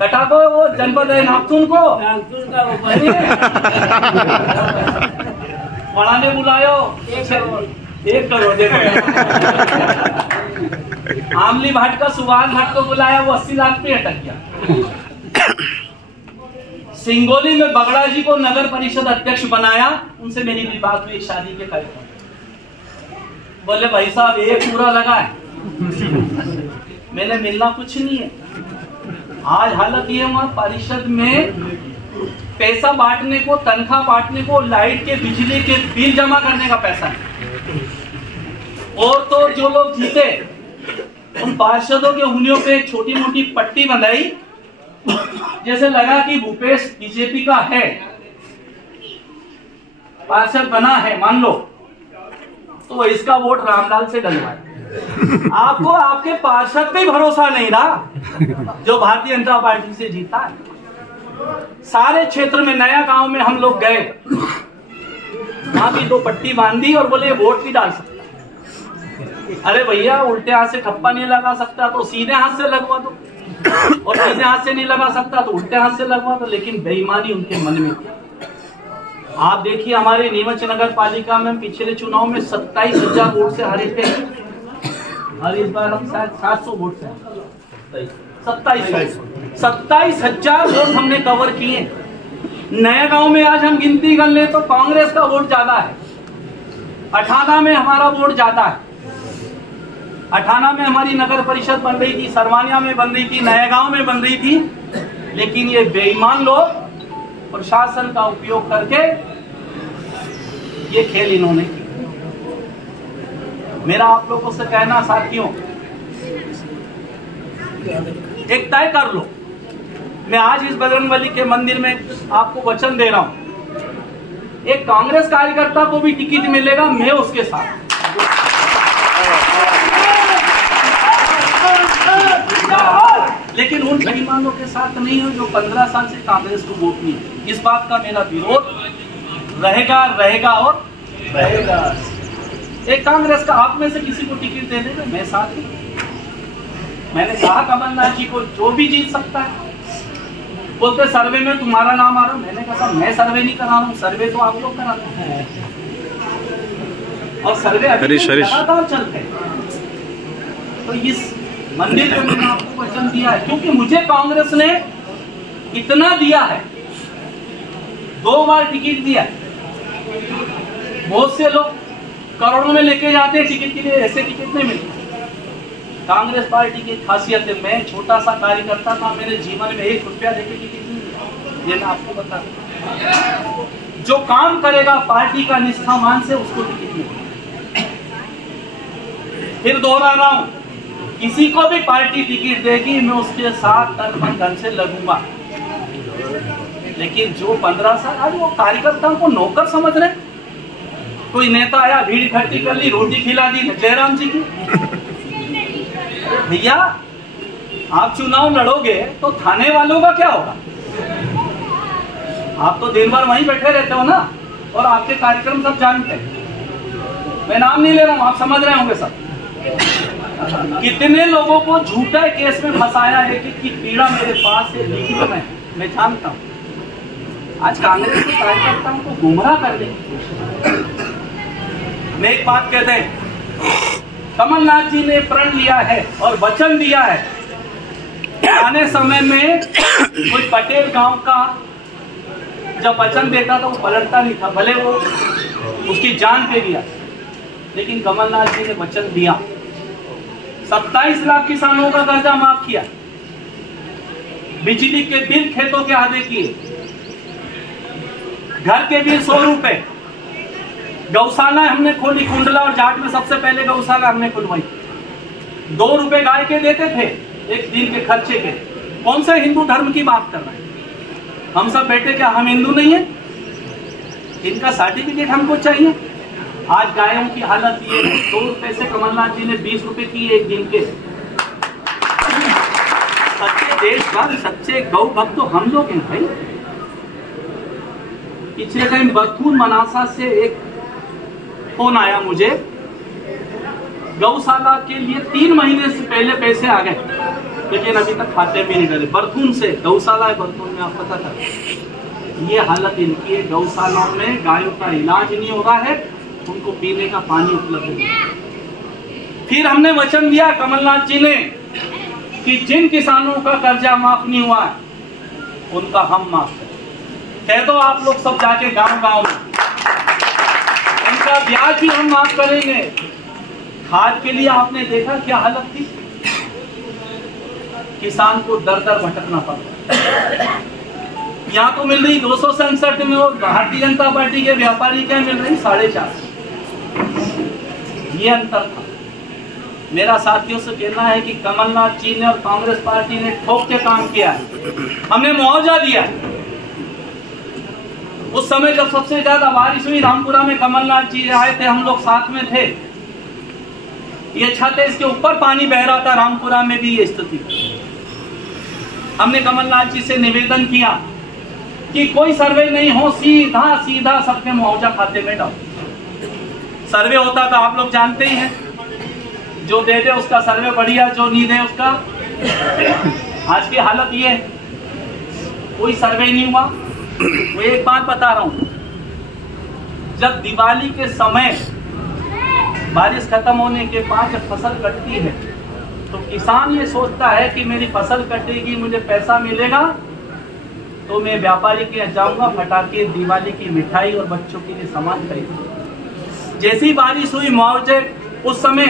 कटा को वो जनपद है नागपुर को वहां ने बुलायो 1 करोड़ देखो। आमली भाट का सुभाष भाट को बुलाया, वो 80 लाख पे अटक गया। सिंगोली में बगड़ा जी को नगर परिषद अध्यक्ष बनाया, उनसे मेरी भी बात हुई शादी के कार्यक्रम। बोले भाई साहब एक पूरा लगा है। मैंने मिलना कुछ नहीं है। आज हालत ये वहां परिषद में पैसा बांटने को, तनख्वाह बांटने को, लाइट के बिजली के बिल जमा करने का पैसा है। और तो जो लोग जीते उन पार्षदों के उंगलियों पे एक छोटी मोटी पट्टी बंधाई, जैसे लगा कि भूपेश बीजेपी का है, पार्षद बना है मान लो, तो इसका वोट रामलाल से डलवाए। आपको आपके पार्षद पे भरोसा नहीं रहा जो भारतीय जनता पार्टी से जीता है। सारे क्षेत्र में, नया गांव में हम लोग गए, वहां भी 2 पट्टी बांधी और बोले वोट भी डाल सकता। अरे भैया उल्टे हाथ से ठप्पा नहीं लगा सकता तो सीधे हाथ से लगवा दो, और सीधे हाथ से नहीं लगा सकता तो उल्टे हाथ से लगवा दो। लेकिन बेईमानी उनके मन में थी। आप देखिए हमारे नीमच नगर पालिका में पिछले चुनाव में 27,000 वोट से हारे थे, और इस बार हम शायद 700 वोट से 27,000 वोट हमने कवर किए। नया गांव में आज हम गिनती कर ले तो कांग्रेस का वोट ज्यादा है। 18 में हमारा वोट ज्यादा है। 18 में हमारी नगर परिषद बन रही थी, सरवानिया में बन रही थी, नया गांव में बन रही थी। लेकिन ये बेईमान लोग प्रशासन का उपयोग करके ये खेल इन्होंने किया। मेरा आप लोगों से कहना साथियों, एक तय कर लो। मैं आज इस बजरंगबली के मंदिर में आपको वचन दे रहा हूं, एक कांग्रेस कार्यकर्ता को भी टिकट मिलेगा, मैं उसके साथ। लेकिन उन बेईमानों के साथ नहीं हो जो 15 साल से कांग्रेस को वोट नहीं है। इस बात का मेरा विरोध रहेगा, रहेगा और रहेगा। एक कांग्रेस का आप में से किसी को टिकट दे देगा, मैं साथ ही। मैंने कहा कमलनाथ जी को जो भी जीत सकता है। बोलते सर्वे में तुम्हारा नाम आ रहा, मैंने कहा मैं सर्वे नहीं करा रहा हूँ, सर्वे तो आप लोग कराते हैं, और सर्वे अभी लगातार चलते हैं। तो इस मंदिर में मैंने आपको वचन दिया है, क्योंकि मुझे कांग्रेस ने इतना दिया है, 2 बार टिकट दिया। बहुत से लोग करोड़ों में लेके जाते हैं टिकट के लिए, ऐसे टिकट नहीं मिलते। कांग्रेस पार्टी की खासियत है, मैं छोटा सा कार्यकर्ता था, मेरे जीवन में 1 रुपया लेके टिकट नहीं मिला। ये मैं आपको बता दूं, जो काम करेगा पार्टी का निष्ठावान से उसको टिकट मिलेगा। फिर दोहरा रहा हूं, किसी को भी पार्टी टिकट देगी मैं उसके साथ तन मन धन से लगूंगा। लेकिन जो 15 साल आज वो कार्यकर्ताओं को नौकर समझ रहे। कोई नेता आया, भीड़ इकट्ठी कर ली, रोटी खिला दी जयराम जी की। भैया आप चुनाव लड़ोगे तो थाने वालों का क्या होगा? आप तो दिन भर वहीं बैठे रहते हो ना, और आपके कार्यक्रम सब जानते हैं। मैं नाम नहीं ले रहा हूं, आप समझ रहे होंगे सब। कितने लोगों को झूठा केस में फंसाया है कि पीड़ा मेरे पास है, लिखित में मैं जानता हूं। आज कांग्रेस के कार्यकर्ताओं को गुमराह कर दे। मैं एक बात कहते हैं, कमलनाथ जी ने प्रण लिया है और वचन दिया है। आने समय में कोई पटेल गांव का जब वचन देता था वो पलटता नहीं था, भले वो उसकी जान पे गया, लेकिन कमलनाथ जी ने वचन दिया। 27 लाख किसानों का कर्जा माफ किया, बिजली के बिल खेतों के आधे किए, घर के बिल 100 रुपए, गौशाला हमने खोली, कुंडला और जाट में सबसे पहले गौशाला हमने खुलवाई। 2 रुपए गाय के देते थे एक दिन के खर्चे के। कौन से हिंदू धर्म की बात कर रहे हैं? हम सब बेटे क्या हम हिंदू नहीं है? इनका सर्टिफिकेट हमको चाहिए। आज गायों की हालत ये है, 2 रुपए से कमलनाथ जी ने 20 रुपए की एक दिन के। सच्चे देशभक्त, सच्चे गौ भक्त तो हम लोग हैं भाई। पिछले टाइम बथून मनासा से एक फोन आया मुझे गौशाला के लिए 3 महीने से पहले पैसे आ गए, लेकिन अभी तक खाते भी नहीं करे। बरथून से गौशाला है, बरथून में आप पता कर, ये हालत इनकी है। गौशाला में गायों का इलाज नहीं हो रहा है, उनको पीने का पानी उपलब्ध नहीं। फिर हमने वचन दिया कमलनाथ जी ने कि जिन किसानों का कर्जा माफ नहीं हुआ है उनका हम माफ करें। कह दो आप लोग सब जाके गांव गांव में, उनका ब्याज भी हम माफ करेंगे। खाद के लिए आपने देखा क्या हालत थी, किसान को दर दर भटकना पड़ा। यहाँ तो मिल रही 267 में, और भारतीय जनता पार्टी के व्यापारी क्या मिल रही 450। ये अंतर था। मेरा साथियों से कहना है कि कमलनाथ जी ने और कांग्रेस पार्टी ने ठोक के काम किया है। हमने मुआवजा दिया। उस समय जब सबसे ज्यादा बारिश हुई रामपुरा में, कमलनाथ जी आए थे, हम लोग साथ में थे। ये छत है, इसके ऊपर पानी बह रहा था। रामपुरा में भी ये स्थिति। हमने कमलनाथ जी से निवेदन किया कि कोई सर्वे नहीं हो, सीधा सीधा सबके मुआवजा खाते में डालो। सर्वे होता तो आप लोग जानते ही हैं, जो दे दे उसका सर्वे बढ़िया, जो नहीं दे उसका। आज की हालत ये है, कोई सर्वे नहीं हुआ। वो एक बात बता रहा हूं, जब दिवाली के समय बारिश खत्म होने के बाद जब फसल कटती है तो किसान ये सोचता है कि मेरी फसल कटेगी, मुझे पैसा मिलेगा तो मैं व्यापारी के यहाँ जाऊंगा, फटाके, दिवाली की मिठाई और बच्चों के लिए सामान खरीदूंगा। जैसी बारिश हुई, मुआवजे, उस समय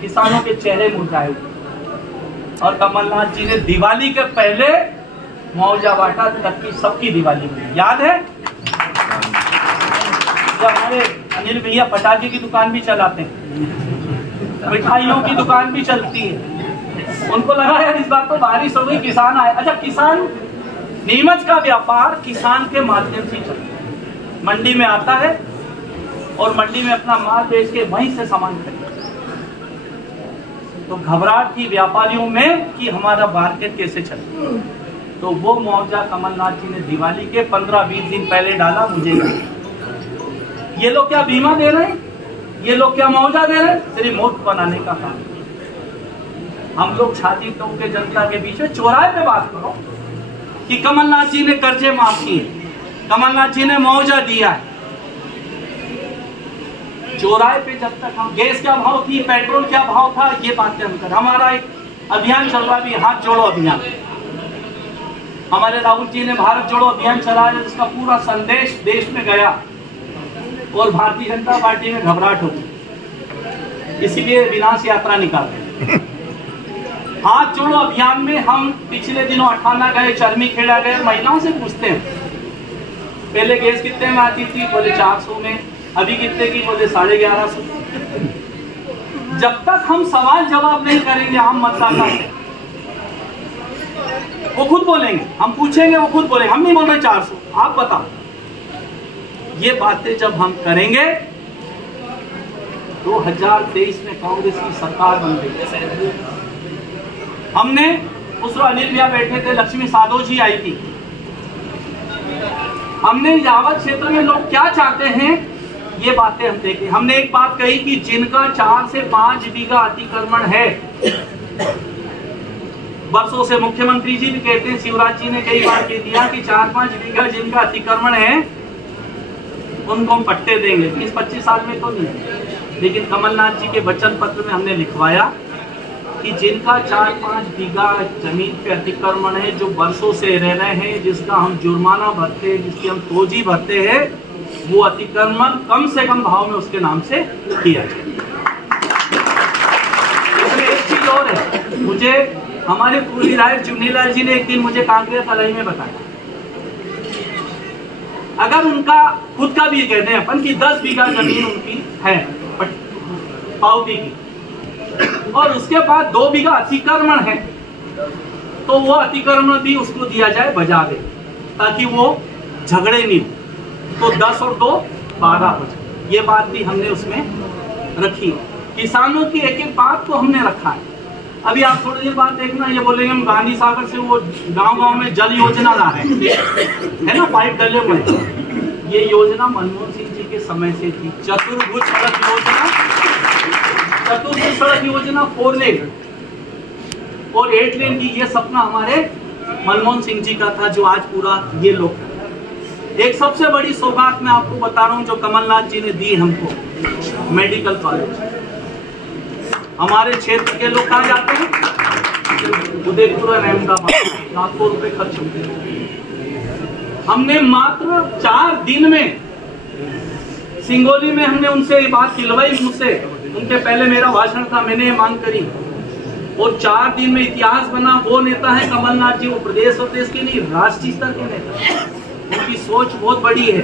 किसानों के चेहरे मुरझाए हुए। और कमलनाथ जी ने दिवाली के पहले मुआवजा बांटा, तक की सबकी दिवाली में याद है। जब हमारे अनिल भैया पटाखे की दुकान भी चलाते हैं, मिठाइयों की दुकान भी चलती है, उनको लगा यार इस बार तो बारिश हो गई, किसान आए। अच्छा, किसान, नीमच का व्यापार किसान के माध्यम से चलता है। मंडी में आता है और मंडी में अपना माल बेच के वहीं से सामान खरीदता है। तो घबराहट थी व्यापारियों में कि हमारा मार्केट कैसे चले। तो वो मुआवजा कमलनाथ जी ने दिवाली के 15-20 दिन पहले डाला। मुझे ये लोग क्या बीमा दे रहे हैं, ये लोग क्या मुआवजा दे रहे हैं, सिर्फ मूर्ख बनाने का काम। हम लोग छाती ठोक के जनता के बीच में चौराहे पे बात करो कि कमलनाथ जी ने कर्जे माफ किए, कमलनाथ जी ने मुआवजा दिया है। चौराहे पे जब तक हम, गैस क्या भाव थी, पेट्रोल क्या भाव था, ये बातें हम कर। हमारा एक अभियान चल रहा है, हाथ जोड़ो अभियान। हमारे राहुल जी ने भारत जोड़ो अभियान चलाया, जिसका पूरा संदेश देश में गया और भारतीय जनता पार्टी में घबराहट हो गई, इसीलिए विनाश यात्रा निकालते। हाथ जोड़ो अभियान में हम पिछले दिनों अठाना गए, चरमी खेड़ा गए, महिलाओं से पूछते हैं पहले गैस कितने में आती थी, बोले 400 में, अभी कितने की, बोले 1150। जब तक हम सवाल जवाब नहीं करेंगे आम मतदाता से, वो खुद बोलेंगे, हम पूछेंगे वो खुद बोलेंगे, हम नहीं बोल रहे 400, आप बताओ। ये बातें जब हम करेंगे, 2023 में कांग्रेस की सरकार बन गई। हमने उस अनिल भैया बैठे थे, लक्ष्मी साधो जी आई थी, हमने यावत क्षेत्र में लोग क्या चाहते हैं ये बातें हम देखें। हमने एक बात कही कि जिनका 4 से 5 बीघा अतिक्रमण है, वर्षों से मुख्यमंत्री जी भी कहते हैं, शिवराज जी ने कई बार कह दिया कि 4-5 बीघा जिनका अतिक्रमण है उनको हम पट्टे देंगे। 20-25 साल में तो नहीं, लेकिन कमलनाथ जी के वचन पत्र में हमने लिखवाया कि जिनका 4-5 बीघा जमीन पे अतिक्रमण है, जो वर्षों से रह रहे हैं, जिसका हम जुर्माना भरते हैं, जिसकी हम तोजी भरते हैं, वो अतिक्रमण कम से कम भाव में उसके नाम से किया जाए। इसमें एक चीज और है, मुझे हमारे पूरी विधायक चुन्नीलाल जी ने एक दिन मुझे कांग्रेस तलाई में बताया, अगर उनका खुद का भी कहते हैं अपन कि 10 बीघा जमीन उनकी है पावती की, और उसके बाद 2 बीघा अतिक्रमण है, तो वो अतिक्रमण भी उसको दिया जाए बजा दे, ताकि वो झगड़े नहीं हो, तो 10 और 2 12 हो जाए। ये बात भी हमने उसमें रखी। किसानों की एक एक बात को हमने रखा है। अभी आप थोड़ी देर बाद देखना, ये बोलेंगे हम गांधी सागर से वो गांव-गांव में जल योजना ला रहे हैं, है ना, पाइप डले हुए। ये योजना मनमोहन सिंह जी के समय से थी, चतुर्भुज सड़क योजना चतुर्थ सड़क योजना 4 लेन और 8 लेन की, ये सपना हमारे मनमोहन सिंह जी का था, जो आज पूरा ये लोग। एक सबसे बड़ी सौगात मैं आपको बता रहा हूं जो कमलनाथ जी ने दी हमको, मेडिकल कॉलेज। हमारे क्षेत्र के लोग कहाँ जाते हैं? उदयपुर और अहमदाबाद, लाखों रुपए खर्च होते हैं। हमने मात्र 4 दिन में सिंगोली में हमने उनसे ये बात खिलवाई मुझसे, उनके पहले मेरा भाषण था, मैंने ये मांग करी और 4 दिन में इतिहास बना। वो नेता है कमलनाथ जी, वो प्रदेश और देश के नहीं, राष्ट्रीय स्तर के नेता। उनकी सोच बहुत बड़ी है।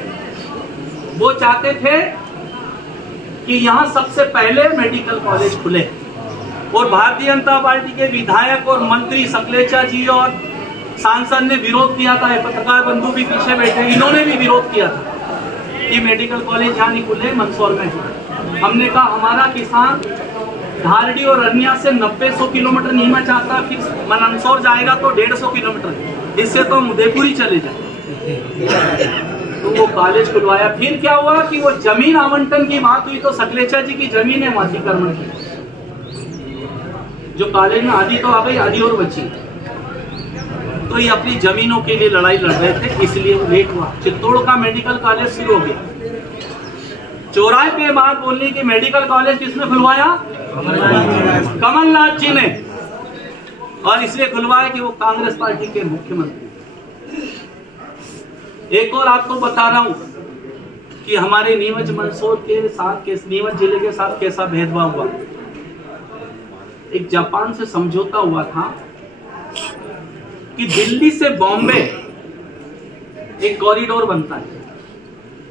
वो चाहते थे कि यहाँ सबसे पहले मेडिकल कॉलेज खुले और भारतीय जनता पार्टी के विधायक और मंत्री सकलेचा जी और सांसद ने विरोध किया था। पत्रकार बंधु भी पीछे बैठे, इन्होंने भी विरोध किया था कि मेडिकल कॉलेज यहाँ नहीं खुले, मंदसौर में। हमने कहा हमारा किसान धारडी और रनिया से 90-100 किलोमीटर नीमच आता, फिर मंदसौर जाएगा तो 150 किलोमीटर, इससे तो हम उदयपुर ही चले जाए। तो वो कॉलेज खुलवाया। फिर क्या हुआ कि वो जमीन आवंटन की बात हुई तो सकलेचा जी की जमीन है माधीकरण की, जो कॉलेज में आधी तो आ गई, आधी और बची। तो ये अपनी जमीनों के लिए लड़ाई लड़ रहे थे, इसलिए वो लेट हुआ। चित्तौड़ का मेडिकल कॉलेज शुरू हो गया। चौराहे पे बात बोलने की, मेडिकल कॉलेज किसने खुलवाया? कमलनाथ जी ने। और इसलिए खुलवाया कि वो कांग्रेस पार्टी के मुख्यमंत्री। एक और आपको बता रहा हूं कि हमारे नीमच मंदसौर के साथ, नीमच जिले के साथ कैसा भेदभाव हुआ। एक जापान से समझौता हुआ था कि दिल्ली से बॉम्बे एक कॉरिडोर बनता है,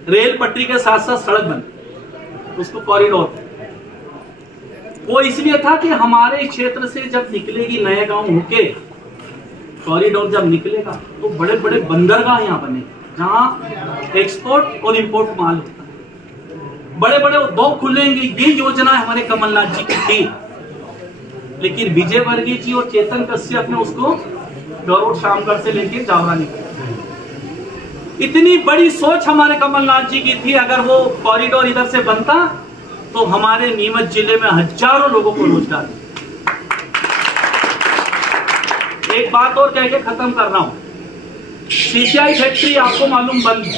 रेल पटरी के साथ साथ सड़क बनती, उसको कॉरिडोर। वो इसलिए था कि हमारे क्षेत्र से जब निकलेगी नया गांव होके कॉरिडोर जब निकलेगा तो बड़े बड़े बंदरगाह यहाँ बने, जहां एक्सपोर्ट और इंपोर्ट माल होता है, बड़े बड़े उद्योग खुलेंगे। ये योजना हमारे कमलनाथ जी की थी, लेकिन विजय वर्गीय जी और चेतन कश्यप ने उसको गौरव शामगढ़ से लेके जावरा निकाला। इतनी बड़ी सोच हमारे कमलनाथ जी की थी, अगर वो कॉरिडोर इधर से बनता तो हमारे नीमच जिले में हजारों लोगों को रोजगार। एक बात और कह के खत्म कर रहा हूं, सीसीआई फैक्ट्री आपको मालूम बंद है।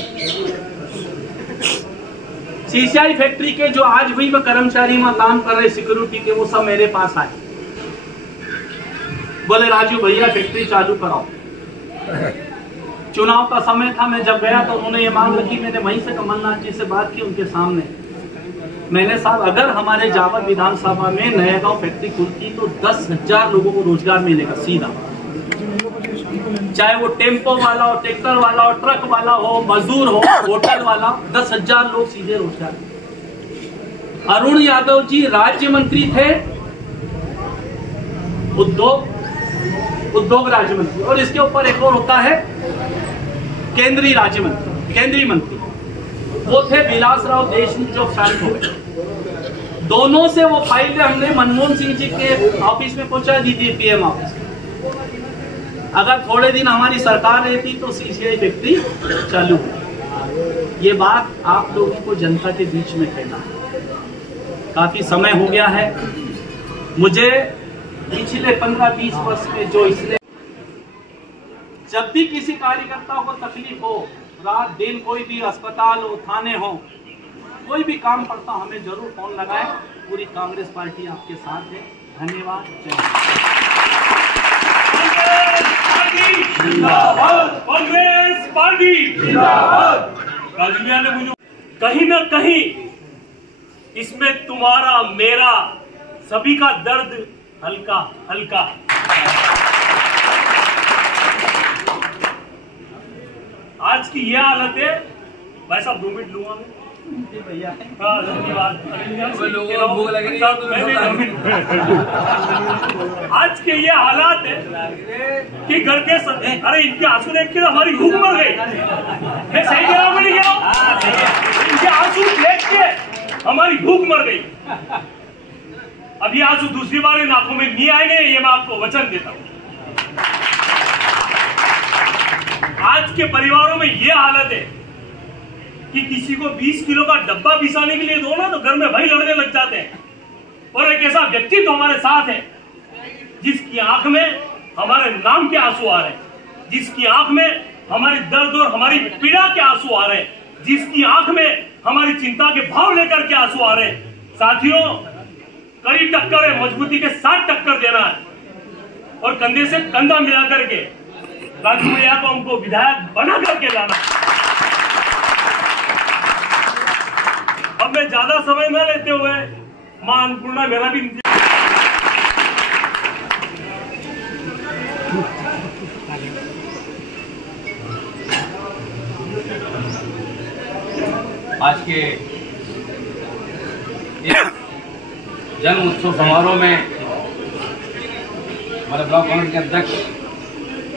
सीसीआई फैक्ट्री के जो आज भी में कर्मचारी में काम कर रहे सिक्योरिटी के, वो सब मेरे पास आए, बोले राजू भैया फैक्ट्री चालू कराओ। चुनाव का समय था, मैं जब गया तो उन्होंने ये मांग रखी। मैंने वहीं से कमलनाथ जी से बात की उनके सामने। मैंने साहब अगर हमारे जावद विधानसभा में नया गांव फैक्ट्री खुलती तो 10,000 लोगों को रोजगार मिलेगा सीधा, चाहे वो टेम्पो वाला हो, ट्रैक्टर वाला हो, ट्रक वाला हो, मजदूर हो, होटल वाला, 10,000 लोग सीधे रोजगार। अरुण यादव जी राज्य मंत्री थे, उद्योग राज्य मंत्री, और इसके ऊपर एक और होता है केंद्रीय राज्य मंत्री, केंद्रीय मंत्री, वो थे विलासराव देशमुख, जो शांत हो गए। दोनों से वो फाइलें हमने मनमोहन सिंह जी के ऑफिस में पहुंचा दी थी, पीएम ऑफिस। अगर थोड़े दिन हमारी सरकार रहती तो सीसीआई फैक्ट्री चालू हुई। ये बात आप लोगों को जनता के बीच में कहना है। काफी समय हो गया है, मुझे पिछले 15-20 वर्ष में जो इसने, जब भी किसी कार्यकर्ता को तकलीफ हो, रात दिन कोई भी अस्पताल हो, थाने हो, कोई भी काम पड़ता, हमें जरूर फोन लगाए। पूरी कांग्रेस पार्टी आपके साथ है। धन्यवाद। कांग्रेस पार्टी जिंदाबाद। ने मुझे कहीं ना कहीं इसमें तुम्हारा मेरा सभी का दर्द हल्का हल्का। आज की यह हालत है। भाई साहब 2 मिनट लूंगा मैं। हाँ धन्यवाद। आज के ये हालात है कि घर के अरे इनके आंसू देख के हमारी भूख मर गई। मैं सही कह रहा हूँ, नहीं कह रहा हूँ? इनके आंसू देख के हमारी भूख मर गई। अब ये आंसू दूसरी बार इन आंखों में नहीं आएंगे, ये मैं आपको वचन देता हूँ। आज के परिवारों में ये हालत है कि किसी को 20 किलो का डब्बा पिसाने के लिए दो ना तो घर में भाई लड़ने लग जाते हैं। और एक ऐसा व्यक्तित्व हमारे साथ है जिसकी आंख में हमारे नाम के आंसू आ रहे हैं, जिसकी आंख में हमारी दर्द और हमारी पीड़ा के आंसू आ रहे हैं, जिसकी आंख में हमारी चिंता के भाव लेकर के आंसू आ रहे हैं। साथियों, कड़ी टक्कर है, मजबूती के साथ टक्कर देना है और कंधे से कंधा मिला करके राजू भैया को हमको विधायक बना करके लाना। अब मैं ज्यादा समय न लेते हुए मां अन्नपूर्णा मेरा भी आज के जन्म उत्सव समारोह में हमारे ब्लॉक कांग्रेस के अध्यक्ष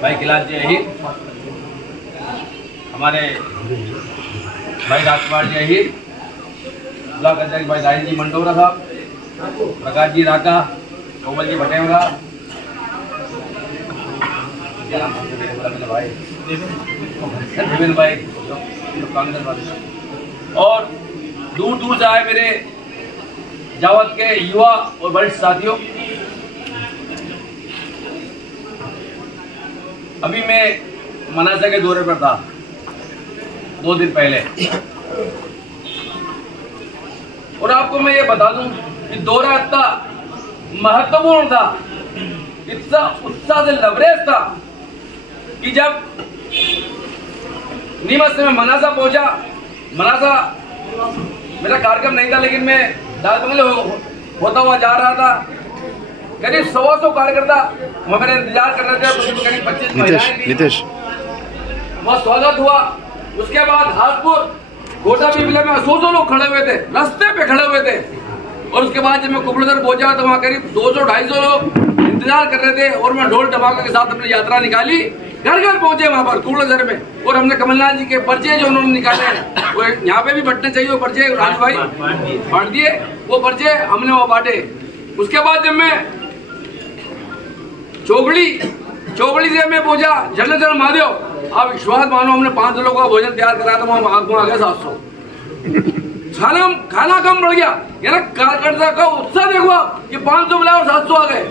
भाई गिलास जी अहिर, हमारे भाई राजकुमार जी अहिर, ब्लॉक अध्यक्ष भाई राजेश जी मंडोरा साहब, प्रकाश जी राका, कोमल जी भटेवरा, भाई देवेंद्र भाई कांग्रेस वाले और दूर दूर से आए मेरे जावत के युवा और वरिष्ठ साथियों। अभी मैं मनासा के दौरे पर था 2 दिन पहले और आपको मैं ये बता दूं कि दौरा इतना महत्वपूर्ण था, इतना उत्साह से लबरेज था कि जब नीमच से मैं मनासा पहुंचा, मनासा मेरा कार्यक्रम नहीं था लेकिन मैं दाल बंगले होता हुआ जा रहा था। करीब 100 कार्यकर्ता मेरा इंतजार कर रहे थे, करीब 25 महिलाएं थी। बहुत स्वागत हुआ। उसके बाद हाथपुर कोटा पिपले में 100 लोग खड़े हुए थे, रास्ते पे खड़े हुए थे। और उसके बाद जब मैं कुबड़ेसर पहुंचा तो वहाँ करीब 200-250 लोग इंतजार कर रहे थे और मैं ढोल ढमाके के साथ अपनी यात्रा निकाली। घर घर पहुंचे वहां पर कुबड़ेसर में और हमने कमलनाथ जी के पर्चे जो उन्होंने निकाले वो यहाँ पे भी बंटने चाहिए, वो पर्चे राजू भाई बांट दिए, वो पर्चे हमने वो बांटे। उसके बाद जब मैं चोगड़ी से मैं पहुंचा झंडेश्वर महादेव, आप विश्वास मानो हमने 500 लोगों का भोजन तैयार कराया था, वहां आ गया 700। खाना कम बढ़ गया, यानी कार्यकर्ता का उत्साह देखो आप, ये 500 मिला और 700 आ गए।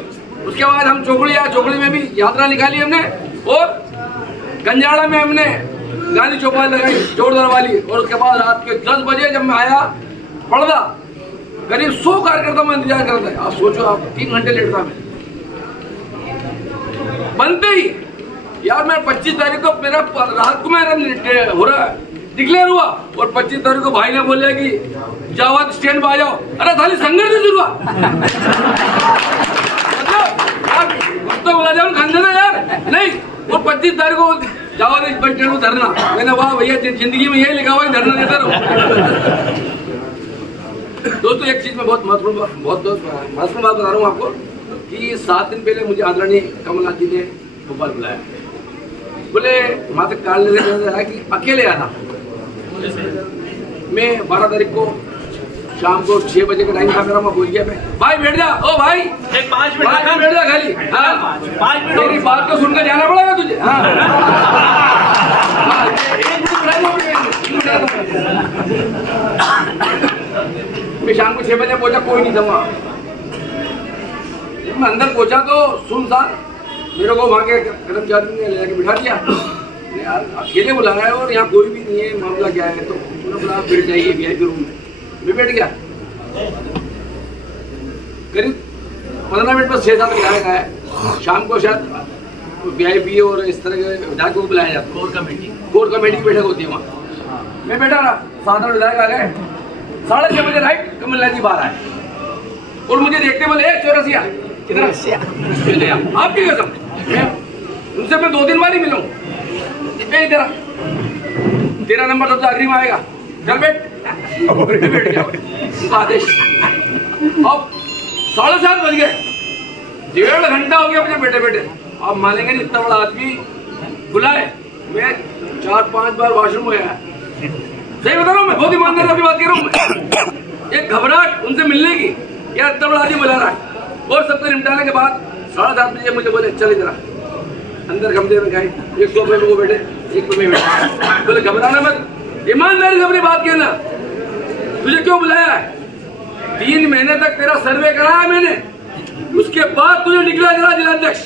उसके बाद हम चोगड़ी में भी यात्रा निकाली हमने और गंजाड़ा में हमने गांधी चौपाल लगाई जोरदार वाली। और उसके बाद रात के 10 बजे जब मैं आया पड़दा, करीब 100 कार्यकर्ता में इंतजार कर रहे थे। आप सोचो, आप 3 घंटे लेट था मैं। बनते ही यार मैं 25 तारीख को मेरा रात को मेरा हो रहा है डिक्लेयर हुआ और 25 तारीख को भाई ने बोले कि जावत स्टैंड पर आ जाओ। अरे थाली संघर्ष से शुरू तो बोला जाओ खान देना यार नहीं। और 25 तारीख को जावत बस स्टैंड में धरना। मैंने वाह भैया जिंदगी में यही लिखा हुआ धरना देता रहो। दोस्तों एक चीज में बहुत महत्वपूर्ण बात बता रहा हूँ आपको कि 7 दिन पहले मुझे आदरणीय कमलनाथ जी ने भोपाल बुलाया। बोले वहां तक कार लेने आया कि अकेले आना। मैं 12 तारीख को शाम को 6 बजे का टाइम था मेरा, मैं बोल गया भाई बैठ जा, ओ भाई 5 मिनट बैठ जा खाली। हाँ 5 मिनट मेरी बात को सुनकर जाना पड़ेगा तुझे। हाँ मैं शाम को 6 बजे पहुंचा, कोई नहीं था वहाँ। मैं अंदर पहुंचा तो सुनसान, मेरे को वहाँ के कर्मचारी ने लेके बिठा दिया। यार अकेले बुलाया है और यहाँ कोई भी नहीं है, मामला क्या है? तो उन्होंने बोला आप बैठ जाइए VIP रूम में। मैं बैठ गया। करीब 15 मिनट में 6-7 विधायक आए। शाम को शायद VIP और इस तरह के विधायक को बुलाया जाता है, कोर कमेटी की बैठक होती है वहाँ। मैं बैठा रहा, 7 विधायक आ गए। 6:30 बजे राइट कमलनाथ जी बाहर आए और मुझे देखते बोले चौरसिया किधर आपकी कसम उनसे मैं 2 दिन बाद ही मिलूँ। इधर तेरा नंबर सबसे आखिरी में आएगा, चल बैठ गया उनका आदेश। अब 7:30 बज गए, 1.5 घंटा हो गया मुझे बैठे बैठे। आप मानेंगे नहीं, इतना बड़ा आदमी बुलाए, मैं 4-5 बार वॉशरूम गया। सही बता रहा हूँ मैं, बहुत ईमानदारी अपनी बात कर रहा हूँ। एक घबराहट उनसे मिलने की, यार इतना बड़ा आदमी बुला रहा है। और सबको निपटाने के बाद 7:30 बजे मुझे बोले चल इधर अंदर कमरे में गए। एक सोफे में वो बैठे, एक पे मैं बैठा। बोले घबराना मत, ईमानदारी से अपनी बात कहना, तुझे क्यों बुलाया है? 3 महीने तक तेरा सर्वे कराया मैंने, उसके बाद तुझे डिक्लेयर करा जिलाध्यक्ष।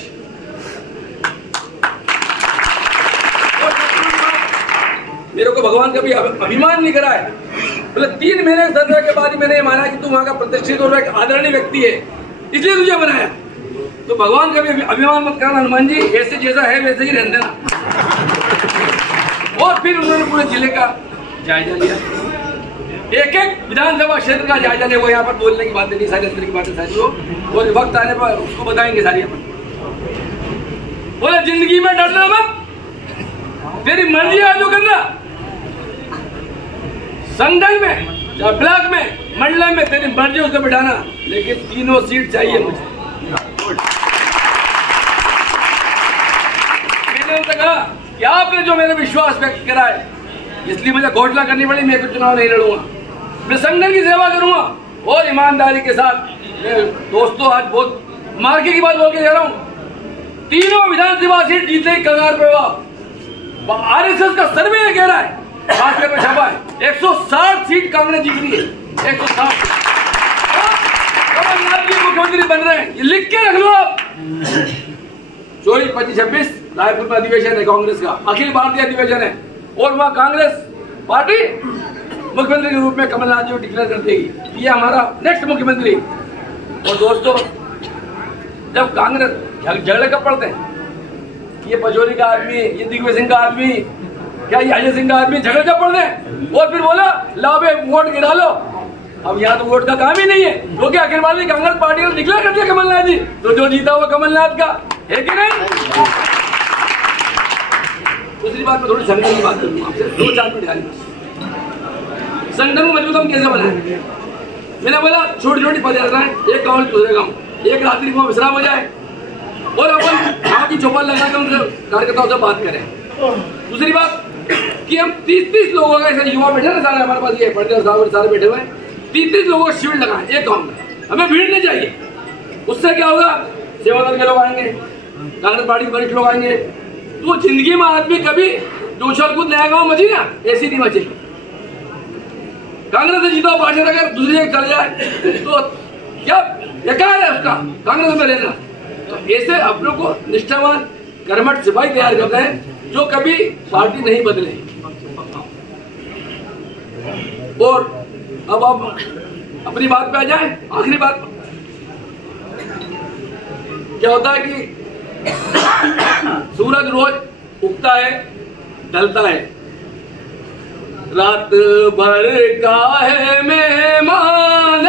मेरे को भगवान कभी अभिमान नहीं कराया, बोले 3 महीने सर्वे के बाद ही मैंने माना कि तू वहां का प्रतिष्ठित और एक आदरणीय व्यक्ति है, इसलिए तुझे बनाया। तो भगवान कभी अभिमान मत करना हनुमान जी, ऐसे जैसा है वैसे ही रहने देना। और फिर उन्होंने पूरे जिले का जायजा लिया, एक एक विधानसभा क्षेत्र का जायजा लिया। वो यहाँ पर बोलने की बातें नहीं, सारी अंदर की बातें सारी हो, और वक्त आने पर उसको बताएंगे सारी अपन। बोले जिंदगी में डरना मत, तेरी मर्जी है जो करना। संगठन में या ब्लॉक में मंडल में तेरी मर्जी उसको बिठाना, लेकिन 3 सीट चाहिए मुझे। मैंने उनसे कहा कि आपने जो मेरा विश्वास व्यक्त करा है, इसलिए मुझे घोषणा करनी पड़ी, मैं कुछ चुनाव नहीं लड़ूंगा, मैं संगठन की सेवा करूंगा और ईमानदारी के साथ। दोस्तों आज बहुत मार्के की बात बोल के जा रहा हूं, 3 विधानसभा सीट जीतने की कगार पे हुआ। आरएसएस का सर्वे कह रहा है, भाजपा में छपा है 160 सीट कांग्रेस जीत रही है, 160। कमलनाथ जी मुख्यमंत्री बन रहे हैं, ये लिख के रख लो आप। 24, 25, 26 रायपुर में अधिवेशन है कांग्रेस का, अखिल भारतीय अधिवेशन है, और वहां कांग्रेस पार्टी मुख्यमंत्री के रूप में कमलनाथ जी को डिक्लेयर कर देगी, ये हमारा नेक्स्ट मुख्यमंत्री। और दोस्तों जब कांग्रेस झगड़े कब पड़ते हैं, ये पचौरी का आदमी, ये दिग्विजय सिंह का आदमी, क्या ये अजय सिंह का आदमी झगड़े कब पड़ते हैं, और फिर बोला लाओ बे वोट गिरा लो। अब यहाँ तो वोट का काम ही नहीं है, क्योंकि अखिल भारतीय कांग्रेस पार्टी ने डिक्लेयर कर दिया कमलनाथ जी, तो जो जीता हुआ कमलनाथ का है कि नहीं। दूसरी बात मैं थोड़ी संगठन की बात करूंगा आपसे, 2-4 मिनट खाली। संगठन को मजबूत हम कैसे बनाए, मैंने बोला छोटी छोटी पदयात्राएं, एक गाँव से दूसरे गाँव, एक रात्रि को विश्राम हो जाए, और अपन गाँव की चौपाल लगा कर उनसे कार्यकर्ताओं से बात करें। दूसरी बात कि हम 30-30 लोगों का, ऐसे युवा बैठे ना सारे हमारे पास, ये पढ़ते साहब सारे बैठे हुए, 30-30 लोगों को शिविर लगाएं एक गाँव में, हमें भीड़ नहीं चाहिए। उससे क्या होगा, सेवादल के लोग आएंगे, कांग्रेस पार्टी के वरिष्ठ लोग आएंगे, तो जिंदगी में आदमी कभी दूसरा कुछ नया गाँव मची ना, ऐसी नहीं मची। कांग्रेस से जीता हुआ पार्षद अगर दूसरी जगह चल जाए तो क्या बेकार है उसका कांग्रेस में रहना। तो ऐसे अपनों को निष्ठावान कर्मठ सिपाही तैयार करते हैं जो कभी पार्टी नहीं बदले। और अब अपनी बात पे आ जाए, आखिरी बात क्या होता है कि सूरज रोज उगता है ढलता है, रात भर का है मेहमान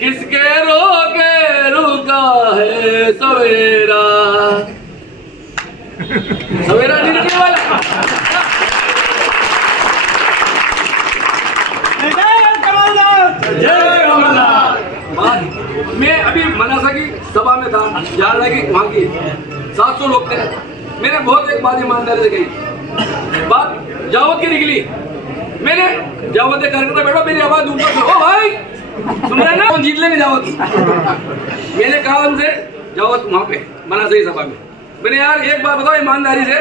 किसके रोके रुका है सवेरा, सवेरा निकलने वाला। जय कमलनाथ। मैं अभी मनासा की सभा में था, जा रहा कि वहां की 700 लोग थे। मैंने बहुत एक बात ईमानदारी से कही, बात जावत की निकली। मैंने जावत के कार्यक्रम बैठा, मेरी आवाज दूर तक, ओ भाई सुन रहे ना, जीत लेंगे जावत। मैंने कहा उनसे जावत वहां पे मनासा की सभा में, मैंने यार एक बात बताओ ईमानदारी से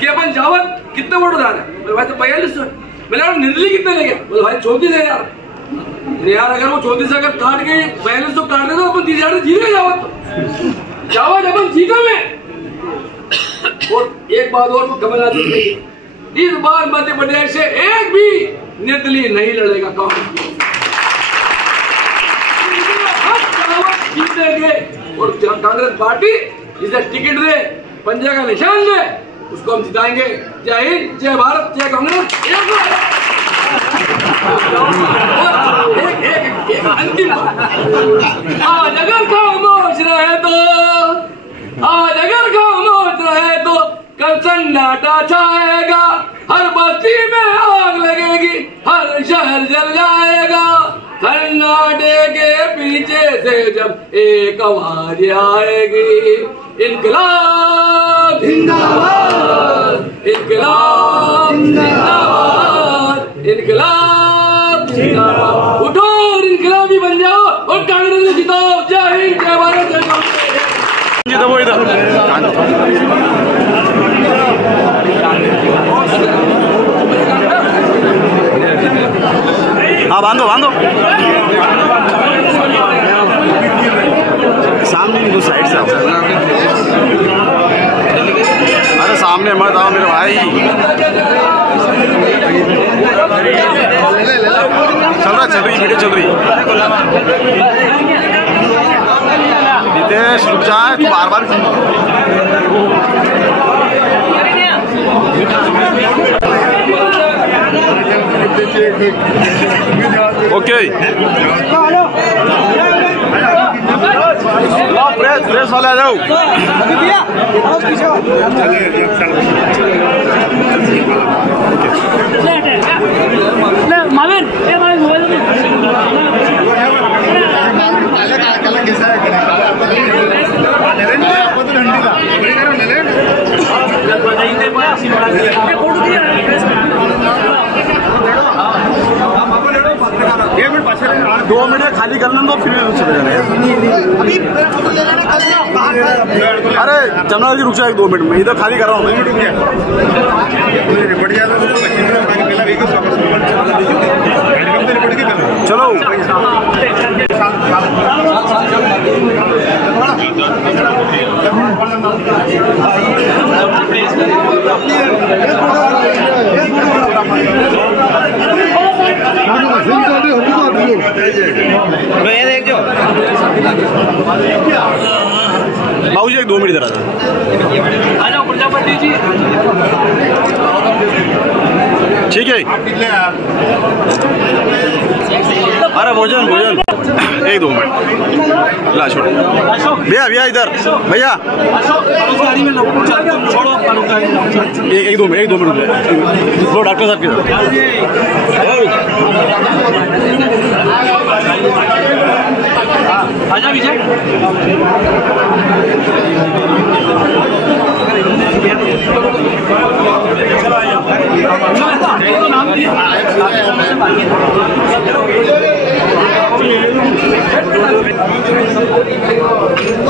कि अपन जावत कितने वोट उठा रहे? बोले भाई तो 45। मैंने यार निर्दलीय कितने ले गए? बोले भाई 34 है यार। यार अगर वो 34 अगर काट के 42 तो काट दे तो अपन 30,000 जीत गए जावत। जावत अपन जीता में। और एक बात और कमलनाथ जी, इस बार मध्य प्रदेश से एक भी निर्दलीय नहीं लड़ेगा कांग्रेस, जीतेंगे। और कांग्रेस पार्टी जिसे टिकट दे, पंजे का निशान दे, उसको हम जिताएंगे। जय हिंद, जय भारत, जय कांग्रेस। एक अंतिम आज अगर खामोश रहे तो, आज अगर खामोश रहे तो कल सन्नाटा छाएगा, हर बस्ती में आग लगेगी, हर शहर जल जाएगा। सन्नाटे के पीछे से जब एक आवाज आएगी, इनकलाब जिंदाबाद, इनकलाब जिंदाबाद, इनकलाब जिंदाबाद। उठो और इनकलाबी बन जाओ और कांग्रेस को जिताओ। जय हिंद, जय भारत, जय कांग्रेस। हाँ बांधो बांधो, सामने नहीं तो साइड से आओ। अरे सामने मत आओ मेरे भाई। चल रही वीडियो चल रही। नितेश रुक जा, तू बार बार ओके। प्रेस वाले आ जाओ। दो मिनट खाली करना तो फिर चले जाने। अरे चंद्रा जी रुक जाए 2 मिनट में, इधर खाली कर रहा हूँ। चलो बाबू जी 2 मिनट इधर आ जाओ प्रजापति जी। ठीक है। अरे भोजन 1-2 मिनट ला छोड़ो भैया इधर भैया 1-2 मिनट लो डॉक्टर साहब के साथ। आजा विजय।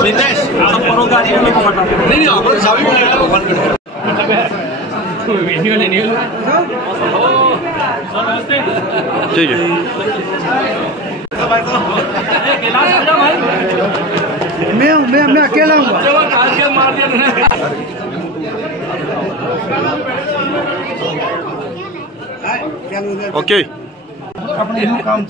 नितेश गाड़ी में नहीं वीडियो लेनी है। ठीक है मैं अकेला हूँ। ओके अपने काम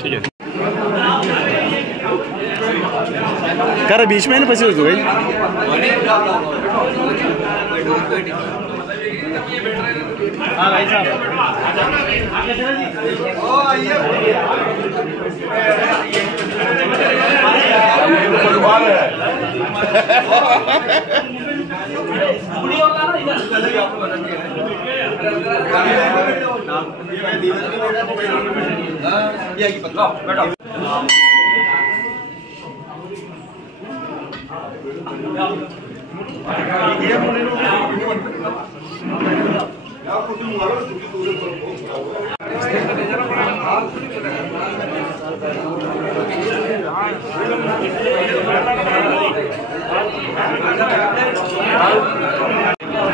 ठीक है। कर बीच में ना पैसे हो गई। हाँ भाई साहब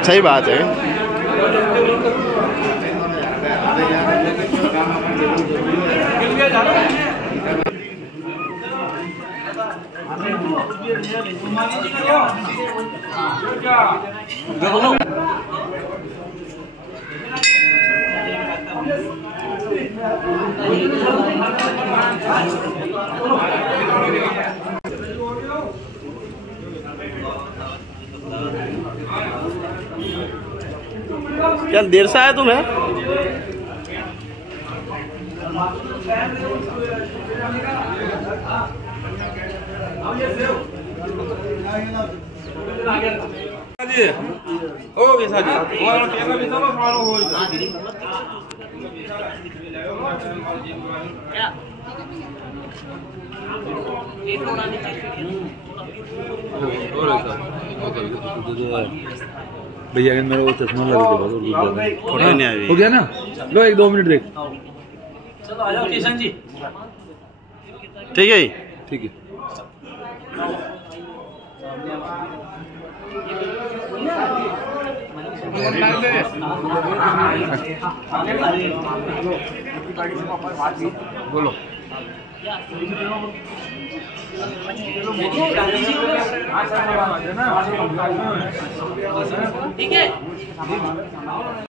सही बात है। क्या देर से आया तुम्हें? ओके साजी भैया मेरा वो चश्मा लगा हो गया ना। लो 1-2 मिनट देख। चलो आ जाओ किशन जी। ठीक है ठीक है। बोलो। ठीक है।